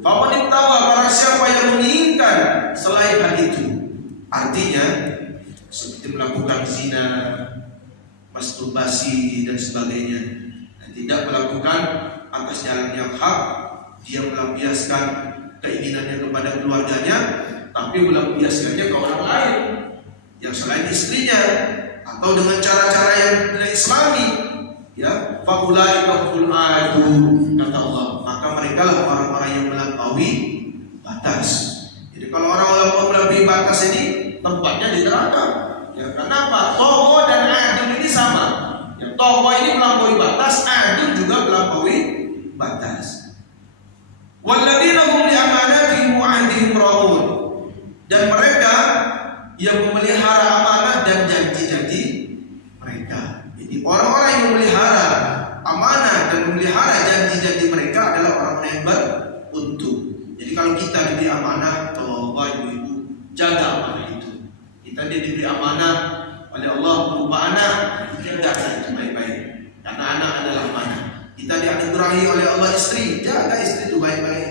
Faman ittawa, barang siapa yang menginginkan selain hal itu. Artinya seperti melakukan zina, masturbasi dan sebagainya, dan tidak melakukan atas jalan yang hak. Dia melampiaskan keinginannya kepada keluarganya, tapi melampiaskannya ke orang lain yang selain istrinya, atau dengan cara-cara yang tidak islami, ya, faulaika humul aadun, kata Allah, maka mereka lah orang-orang yang melampaui batas. Jadi kalau orang-orang melampaui batas ini tempatnya di neraka. Ya, kenapa? Togho dan adun ini sama. Ya, togho ini melampaui batas, adun juga melampaui batas. Walladzina hum li amanatihim wa 'ahdihim ra'un. Dan mereka yang memelihara amanah dan janji-janji mereka. Jadi orang-orang yang memelihara amanah dan memelihara janji-janji mereka adalah orang-orang yang beruntung. Jadi kalau kita diberi amanah, tolong ibu-ibu jaga amanah itu. Kita diberi amanah oleh Allah berupa anak, kita jaga itu baik-baik. Karena anak adalah amanah. Kita dianugerahi oleh Allah istri, jaga istri itu baik-baik.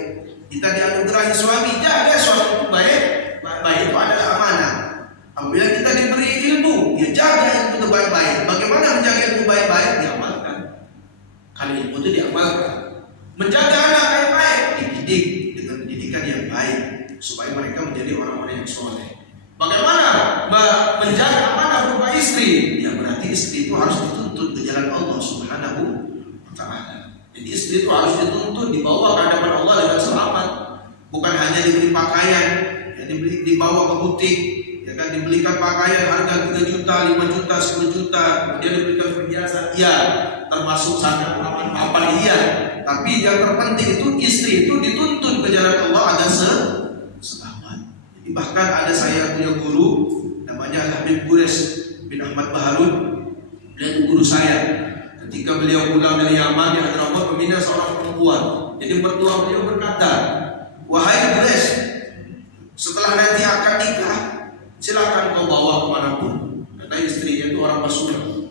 Kita dianugerahi suami, jaga suami itu baik-baik. Itu adalah amanah. Apabila kita diberi ilmu, ya jaga ilmu itu baik-baik. Bagaimana menjaga ilmu baik-baik? Diamalkan. Kalau ilmu itu diamalkan. Menjaga anak baik-baik, dididik dengan pendidikan yang baik supaya mereka menjadi orang-orang yang soleh. Bagaimana menjaga amanah berupa istri? Ya berarti istri itu harus dituntut ke jalan Allah Subhanahu wa ta'ala. Jadi istri itu harus dituntut dibawa ke hadapan Allah dengan selamat. Bukan hanya diberi pakaian, ya, dibawa ke butik, ya kan, dibelikan pakaian harga 3 juta, 5 juta, 10 juta, kemudian diberikan perhiasan, iya, termasuk sangat apa iya. Tapi yang terpenting itu istri itu dituntut ke jalan Allah ada selamat. Jadi bahkan ada saya punya guru namanya Habib Gures bin Ahmad Baharun. Beliau itu guru saya. Ketika beliau pulang dari Yaman di Hadramaut meminta seorang perempuan. Jadi mertua beliau berkata, wahai Gures, setelah nanti akan nikah, silakan kau bawa kemanapun. Karena istrinya itu orang Pasuruan.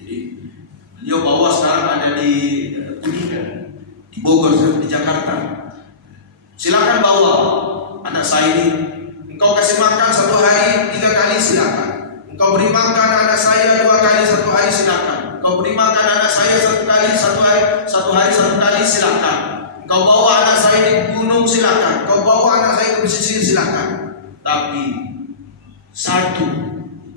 Jadi beliau bawa sekarang ada di Kuningan, di Bogor, di Jakarta. Silakan bawa anak saya ini. Engkau kasih makan 1 hari 3 kali silakan. Engkau beri makan anak saya 2 kali 1 hari silakan. Engkau beri makan anak saya 1 hari 1 kali silakan. Engkau bawa anak saya di gunung silakan. Engkau bawa anak saya ke pesisir silakan. Tapi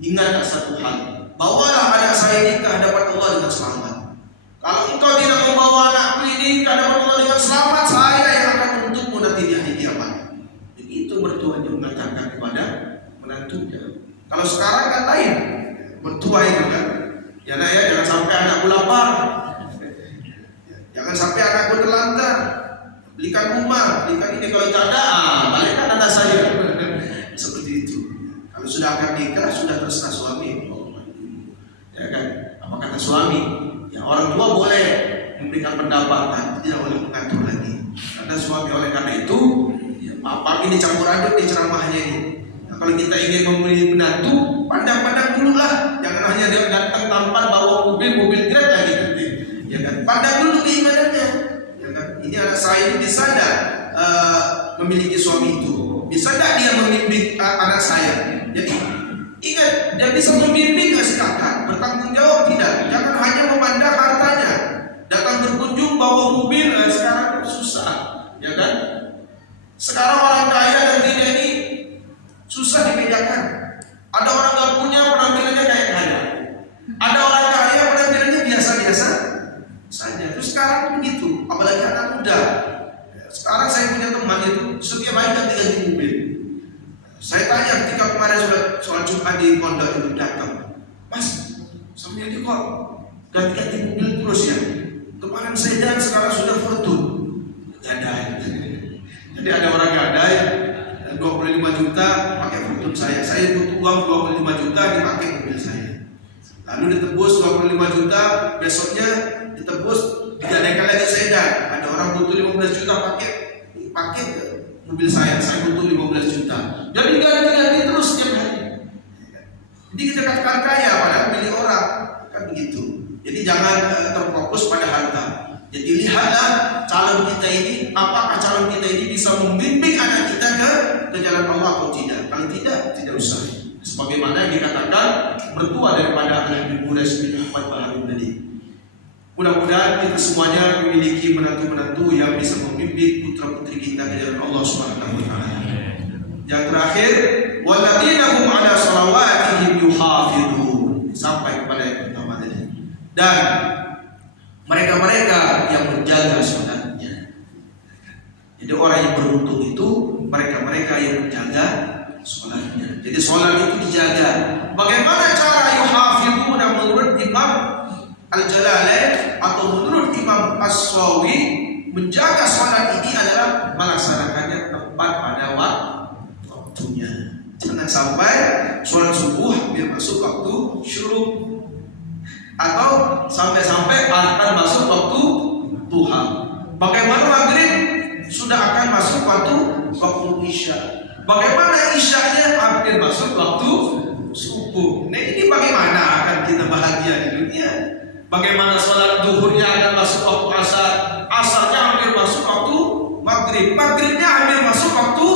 ingatlah satu hal. Bawalah anak saya ini ke hadapan Allah dengan selamat. Kalau engkau tidak membawa anakku ini ke hadapan Allah dengan selamat, saya yang akan menuntutmu nanti di hari kiamat. Begitu mertuanya mengatakan kepada menantunya. Kalau sekarang kan lain, mertua itu kan, ya nak ya, jangan sampai anakku lapar, jangan sampai anakku terlantar, belikan rumah, belikan ini. Kalau tak ada, balikkan anak saya. Seperti itu. Kalau sudah akan nikah, sudah terserah suami. Ya kan? Apa kata suami? Ya orang tua boleh memberikan pendapat, tapi tidak boleh mengatur lagi. Karena suami oleh karena itu, ya, apa ini campur aduk di ceramahnya ini. Nah, kalau kita ingin memilih menantu, pandang-pandang dulu lah. Jangan hanya dia datang tampan bawa mobil grab lagi nanti. Ya kan? Pandang dulu keimanannya. Ya kan? Ini anak saya ini bisa tidak memiliki suami itu? Bisa tidak dia membimbing anak saya? Jadi ingat, dia bisa membimbing, silakan. Bertanggung jawab tidak. Jangan hanya memandang hartanya. Datang berkunjung bawa mobil, sekarang susah, ya kan? Sekarang orang kaya dan tidak ini susah dibedakan. Sampai itu kok ganti-ganti mobil terus ya. Kemarin sedan, sekarang sudah Fortune. Gadai. Jadi ada orang gadai 25 juta pakai Fortune saya. Saya butuh uang 25 juta dipakai mobil saya. Lalu ditebus 25 juta, besoknya ditebus digadaikan lagi sedan. Ada orang butuh 15 juta pakai mobil saya butuh 15 juta. Jadi ganti-ganti terus setiap hari. Jadi kita katakan kaya padahal milik orang, kan begitu. Jadi jangan terfokus pada harta. Jadi lihatlah calon kita ini, apakah calon kita ini bisa membimbing anak kita ke jalan Allah atau tidak. Kalau tidak usah. Sebagaimana dikatakan mertua daripada anak ibu Rasmi Muhammad Baharun tadi. Mudah-mudahan kita semuanya memiliki menantu-menantu yang bisa membimbing putra-putri kita ke jalan Allah Subhanahu wa taala. Yang terakhir, walladzina hum 'ala shalawatihim yuhafizun. Sampai kepada yang pertama tadi. Dan mereka-mereka yang menjaga salatnya. Jadi orang yang beruntung itu mereka-mereka yang menjaga salatnya. Jadi salat itu dijaga. Bagaimana cara yuhafizuna menurut Imam Al-Jalalain atau menurut Imam As-Sawi, menjaga salat ini adalah melaksanakannya tepat pada waktunya. Jangan sampai salat subuh hampir masuk waktu syuruk, atau sampai-sampai akan masuk waktu duha. Bagaimana maghrib sudah akan masuk waktu isya. Bagaimana isyanya hampir masuk waktu subuh. Nah ini bagaimana akan kita bahagia di dunia? Bagaimana sholat duhurnya akan masuk waktu asar, asarnya hampir masuk waktu maghrib, maghribnya hampir masuk waktu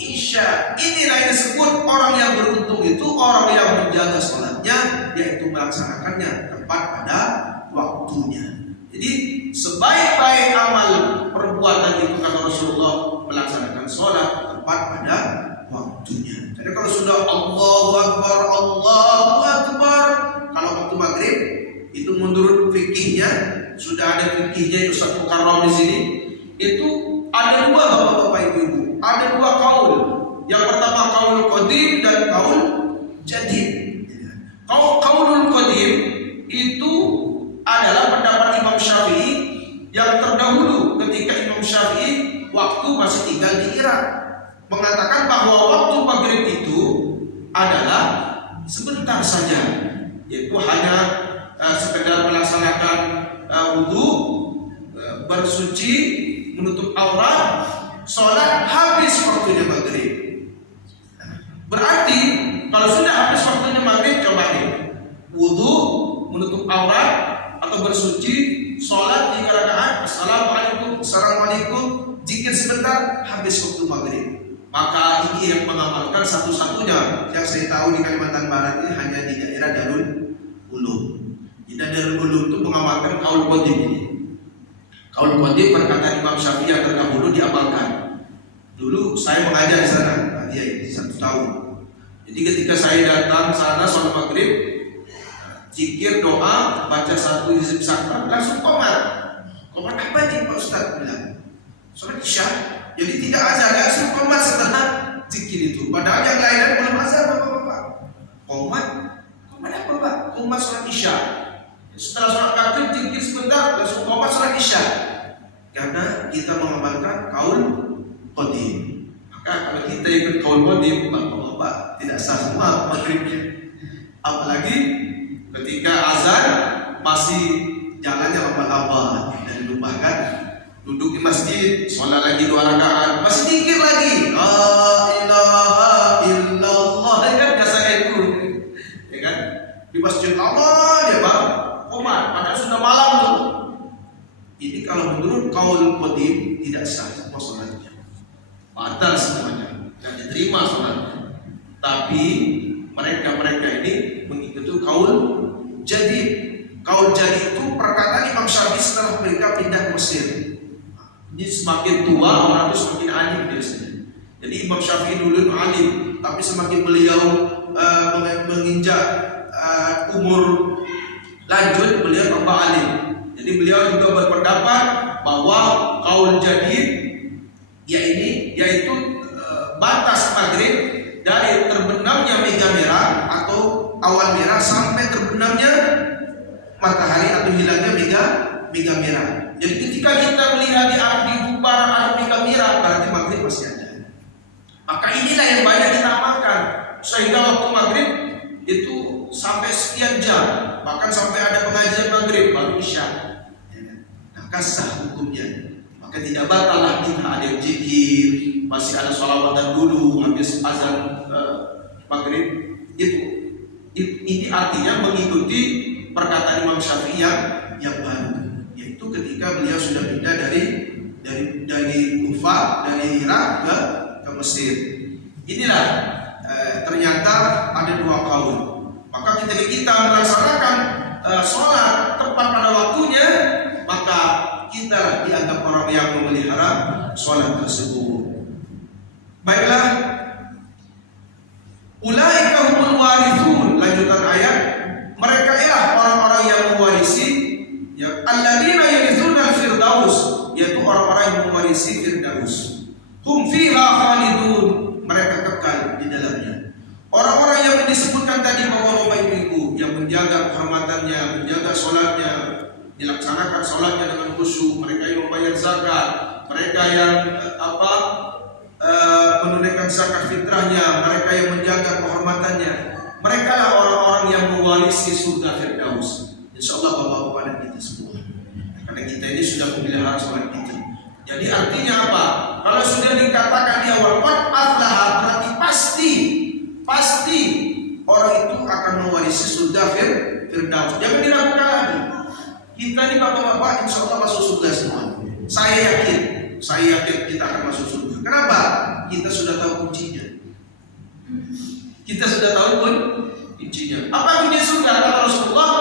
isya. Inilah yang disebut orang yang beruntung itu orang yang menjaga sholatnya, yaitu melaksanakannya tepat pada waktunya. Jadi sebaik-baik amal perbuatan itu kata Rasulullah melaksanakan sholat tepat pada waktunya. Jadi kalau sudah Allahu Akbar, kalau waktu maghrib itu menurut fikihnya, sudah ada fikihnya Ustaz Mukarram di sini. Itu ada dua bapak-bapak ibu-ibu, ada dua kaul. Yang pertama kaul qadim dan kaul jadid. Kaulul qadim itu adalah pendapat Imam Syafi'i yang terdahulu ketika Imam Syafi'i waktu masih tinggal di Irak, mengatakan bahwa waktu maghrib itu adalah sebentar saja, yaitu hanya sekedar melaksanakan wudu, bersuci, menutup aurat, sholat, habis waktunya maghrib. Berarti kalau sudah habis waktunya maghrib, coba nih wudu, menutup aurat atau bersuci, sholat 3 rakaat, assalamualaikum, zikir sebentar, habis waktu maghrib. Maka ini yang mengamalkan satu-satunya yang saya tahu di Kalimantan Barat ini hanya di daerah Darul Ulum. Di Darul Ulum itu mengamalkan kaul qadim ini. Kaul qadim perkataan Imam Syafi'i yang terdahulu diamalkan. Dulu saya mengajar di sana, dia 1 tahun. Jadi ketika saya datang sana sholat maghrib, zikir, doa, baca 1 hizib sakral, langsung komat. Komat apa ini Pak Ustaz bilang? Sholat isya. Jadi tidak azan, langsung komat setelah zikir itu. Padahal yang lain belum azan, bapak-bapak. Komat apa Pak? Komat sholat isya. Setelah sholat maghrib zikir sebentar, langsung komat sholat isya. Karena kita mengamalkan kaul qadim. Maka kalau kita ikut kaul qadim, bapak-bapak tidak sah semua maghribnya. Apalagi ketika azan masih jalannya lambat-lambat dan dilupakan, duduk di masjid, sholat lagi 2 rakaat, masih zikir lagi, la ilaha illallah, kan biasa itu, ya kan? Di masjid Allah dia baru komat, padahal sudah malam tuh. Ini kalau menurut kaul qadim tidak sah semua sholatnya, batal semuanya, dan diterima sholatnya. Tapi mereka ini mengikuti kaul jadid. Kaul jadid itu perkataan Imam Syafi'i setelah mereka pindah ke Mesir. Jadi semakin tua orang itu semakin alim dia sendiri. Jadi Imam Syafi'i dulu alim, tapi semakin beliau menginjak umur lanjut, beliau tambah alim. Jadi beliau juga berpendapat bahwa kaul jadid yaitu batas maghrib dari terbenamnya mega merah atau awan merah sampai terbenamnya matahari atau hilangnya mega merah. Jadi ketika kita melihat di gumparan ada mega merah, berarti maghrib masih ada. Maka inilah yang banyak kita amalkan, sehingga waktu maghrib itu sampai sekian jam, bahkan sampai ada pengajian maghrib baru isya. Nah, sah hukumnya. Maka tidak batal lah kita ada yang zikir, masih ada sholawatan dulu habis azan maghrib. Ini artinya mengikuti perkataan Imam Syafi'i yang baru, yaitu ketika beliau sudah pindah dari Kufah, dari Irak ke Mesir. Inilah ternyata ada dua kaul. Maka ketika kita melaksanakan sholat tepat pada waktunya, maka kita dianggap orang yang memelihara sholat tersebut. Baiklah, ulaika humul warithun, lanjutan ayat, mereka ialah orang-orang yang mewarisi, ya, alladzina yarithuna al-firdaus, yaitu orang-orang yang mewarisi firdaus. Hum fiha khalidun, mereka kekal di dalamnya. Orang-orang yang disebutkan tadi bahwa ibu-ibu yang menjaga kehormatannya, menjaga sholatnya, dilaksanakan sholatnya dengan khusyuk, mereka yang membayar zakat, mereka yang menunaikan zakat fitrahnya, mereka yang menjaga kehormatannya, mereka lah orang-orang yang mewarisi surga Firdaus. Insyaallah bapak-bapak dan kita semua. Karena kita ini sudah memelihara sholat kita. Jadi artinya apa? Kalau sudah dikatakan di awal qad aflaha, berarti pasti orang itu akan mewarisi surga Firdaus. Jangan diragukan lagi. Kita ini bapak-bapak insyaallah masuk surga semua. Saya yakin kita akan masuk surga. Kenapa? Kita sudah tahu kuncinya. Apa kunci surga? Kata Rasulullah,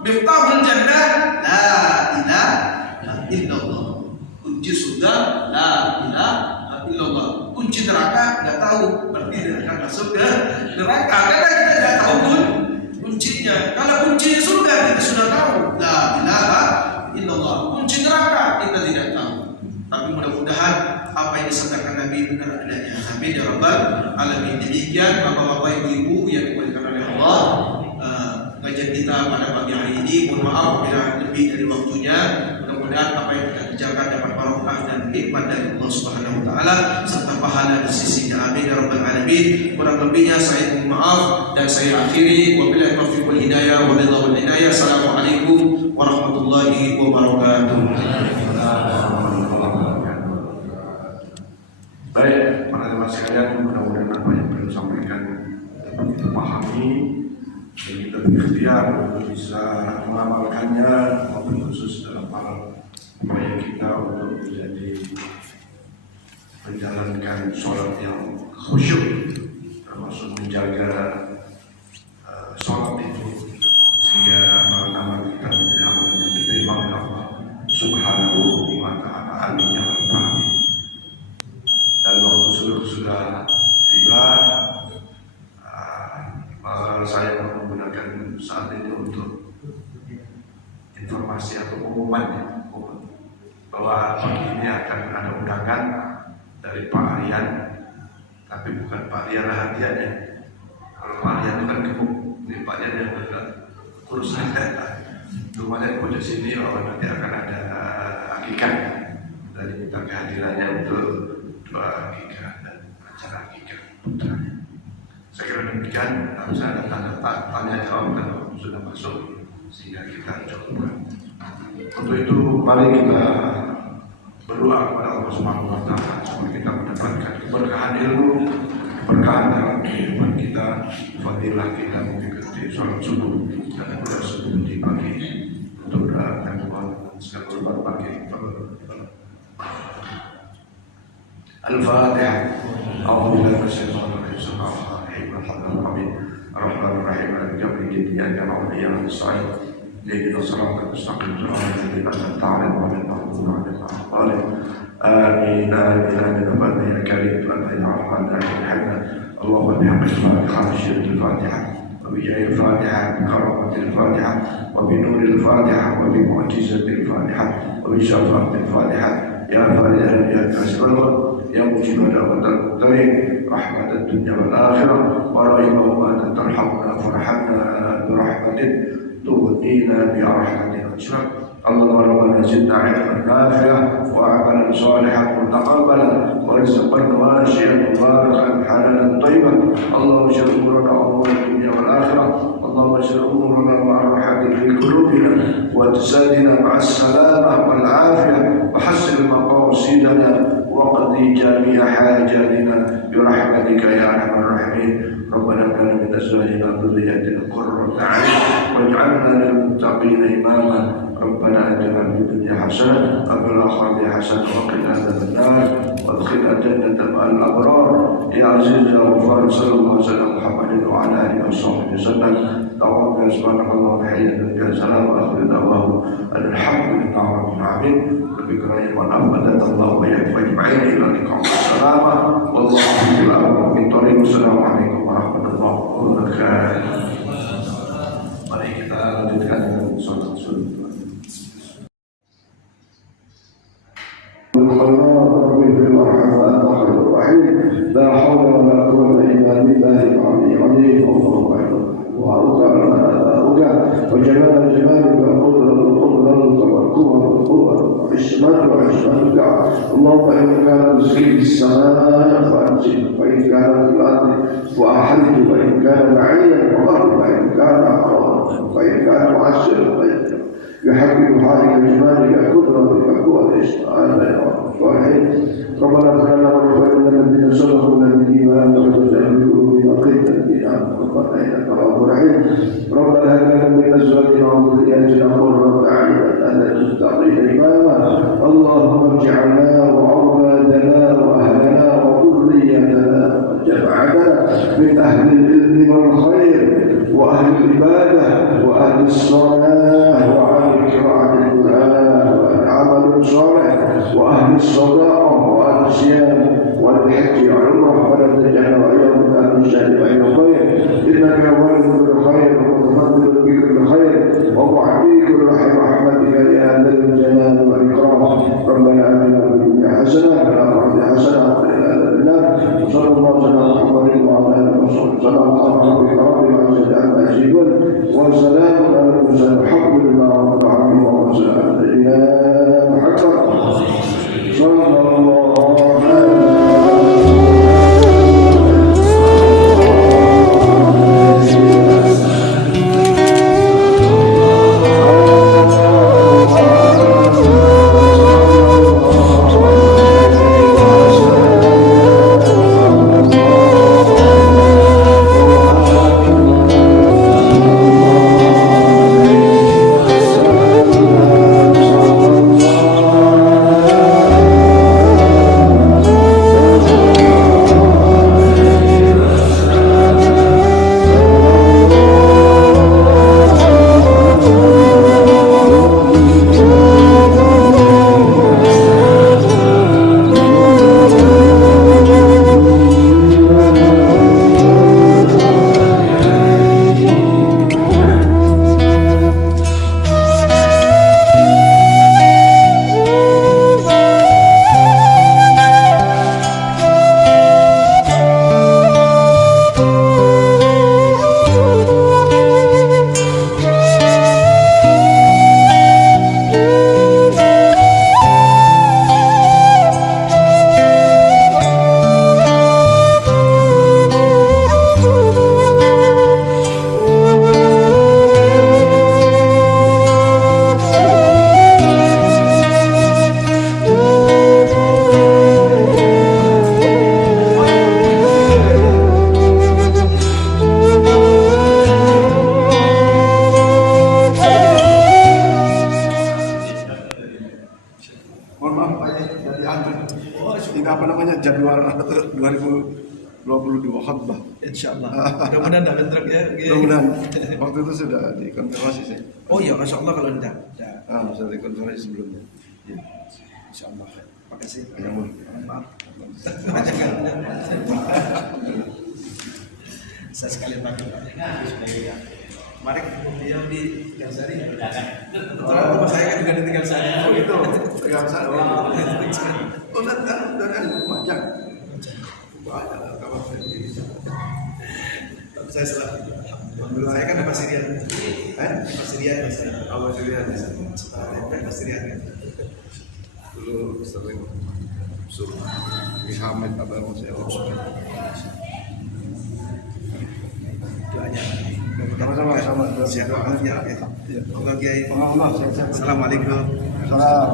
miftahul jannah la ilaha illallah. Kunci surga la ilaha illallah. Kunci neraka nggak tahu, berarti tidak akan masuk ke neraka karena kita tidak tahu kuncinya. Kalau kunci surga kita sudah tahu, la ilaha illallah. Kunci neraka kita tidak tahu. Tapi mudah-mudahan apa yang disampaikan Nabi benar adanya. Amin ya rabbal alamin. Demikian bapak-bapak ibu-ibu yang dimuliakan oleh Allah, kajian kita pada pagi hari ini. Mohon maaf bila lebih dari waktunya. Mudah-mudahan apa yang kita kerjakan dapat barokah dan nikmat dari Allah Subhanahu wa taala serta pahala di sisinya. Amin ya rabbal alamin. Kurang lebihnya saya mohon maaf dan saya akhiri. Wabillahi taufiq wal hidayah, wabillahi wal hidayah. Assalamualaikum warahmatullahi wabarakatuh. Baik, para teman sekalian, mudah-mudahan apa yang beliau sampaikan dapat kita pahami dan kita berikhtiar untuk bisa mengamalkannya, maupun khusus dalam hal upaya kita untuk menjadi menjalankan sholat yang khusyuk, termasuk menjaga sholat itu sehingga amal-amal kita menjadi amal yang diterima oleh Allah Subhanahu wa taala. Amin ya rabbal alamin. Dan waktu sudah tiba, saya menggunakan saat ini untuk informasi atau pengumuman bahwa pagi ini akan ada undangan dari Pak Aryan, tapi bukan Pak Aryan rahasianya. Kalau Pak Aryan itu kan gemuk, ini Pak Aryan yang agak kurus. Lumayan pojok sini bahwa nanti akan ada akikah dari minta kehadirannya untuk dua akikah dan acara akikah putranya. Saya kira demikian. Harus ada tanya jawab kalau sudah masuk sehingga kita jawabkan. Untuk itu mari kita berdoa kepada Allah Subhanahu wa taala supaya kita mendapatkan keberkahan ilmu, keberkahan dalam kehidupan kita, fadilah kita mengikuti sholat subuh dan doa subuh di pagi. Untuk doa dan segala berbuat pagi. Al-Fatihah. Alhamdulillah wassalamu ala rasulillah. Ar-Rahman Ar-Rahim. Al-Jabri Iyyaka na'budu wa iyyaka nasta'in. Ihdinas siratal mustaqim. Siratal ladzina an'amta 'alaihim ghairil maghdubi 'alaihim waladdallin. Amin. Amin. Rabbana ya karim ya rahman ya rahim. Allahumma bihamdika al-Fatihah. وبجاه الفاتحة بكرامة الفاتحة وبنور الفاتحة وبمعجزة الفاتحة وبشفاعة الفاتحة يا فارجا يا كاشف الغم يا مجيب دعوة المضطرين رحمة الدنيا والآخرة ورحمة أنت ترحمنا فرحمنا برحمتك تغنينا برحمتك أجرك. اللهم ربنا زدنا علما نافعا وعملا صالحا متقبلا ورزقا واسعا مباركا حلالا طيبا. اللهم اجعل امورنا امور الدنيا والاخره. اللهم اجعل امورنا مع الراحه في قلوبنا واجسادنا مع السلامه والعافيه وحسن مقاصدنا واقضي جميع حاجاتنا برحمتك يا ارحم الراحمين. ربنا هب لنا من ازواجنا وذرياتنا قرة اعين واجعلنا للمتقين اماما. ربنا آتنا في الدنيا حسنة وفي الآخرة حسنة وقنا عذاب النار وادخلنا الجنة مع الأبرار يا عزيز يا غفار. صلى الله وسلم على محمد وعلى آله وصحبه وسلم. اللهم سبحانك اللهم وبحمدك يا سلام وآخر دعواهم أن الحمد لله رب العالمين. بكرم ونعمة الله وإياكم أجمعين إلى لقاء السلامة والله من طريق. السلام عليكم ورحمة الله وبركاته. Mari kita lanjutkan dengan sholat sunnah. لا حول ولا قوة إلا بالله العلي العظيم. وجمال جمالك والقدرة والقوة والعصمة وعصمتك. اللهم إن كان رزقي في السماء فأنزل وإن كان في الأرض فأحرج وإن كان بعيدا فقرب وإن كان حراما فإن كان معسرا فيسر بحق حالك جمالك قدرتك قوة الإسلام والصالحين. ربنا اغفر لنا ولإخواننا الذين سبقونا بالإيمان ولا تجعل في قلوبنا غلا للآمنين ربنا إنك رؤوف رحيم. ربنا هب لنا من أزواجنا وذرياتنا قرة أعين واجعلنا للمتقين إماما. اللهم اجعلنا وأولادنا وأهلنا وذريتنا وجماعتنا من أهل العلم والخير وأهل العبادة وأهل الصلاة وأهل قراءة القرآن وعمل صالح وأهل الصداقة وأهل الصيام والحج والعمرة. ولا تجعل وإياهم من أهل الشهر وإلى الخير إنك ولي كل خير ومتفضل بكل خير ومعطي كل رحمتك يا ذا الجلال والإكرام. ربنا آتنا في الدنيا حسنة وفي الآخرة حسنة وقنا عذاب النار. وصلى الله على محمد وعلى آله وصحبه وسلم. سلام عليكم ورحمة الله وبركاته. وسلام على المرسلين الحمد لله رب العالمين. وسلام إلى محمد صلى الله jadwal 2022 khutbah. Insyaallah. Mudah-mudahan tidak bentrok ya. Mudah-mudahan. Waktu itu sudah dikonfirmasi sih. Oh iya, masya Allah kalau tidak. Sudah dikonfirmasi sebelumnya. Ya. Insyaallah. Makasih. Ya, maaf. Saya sekali pakai. Kemarin beliau di Tegal Sari. Kebetulan rumah saya kan juga di Tegal Sari. Oh gitu, yang saya oh dan Lumajang. Ada kawan saya di sana. Saya salah. Menurut saya kan ada Pasirian. Pasirian. Awal Syria di sana. Pasirian. Dulu sering suruh di Hamid abang saya Doanya. sama-sama. Siapa ya? Moga Kiai. Allah, Assalamualaikum. Salam.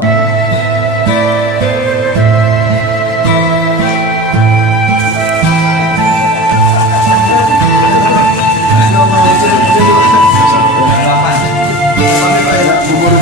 Bubur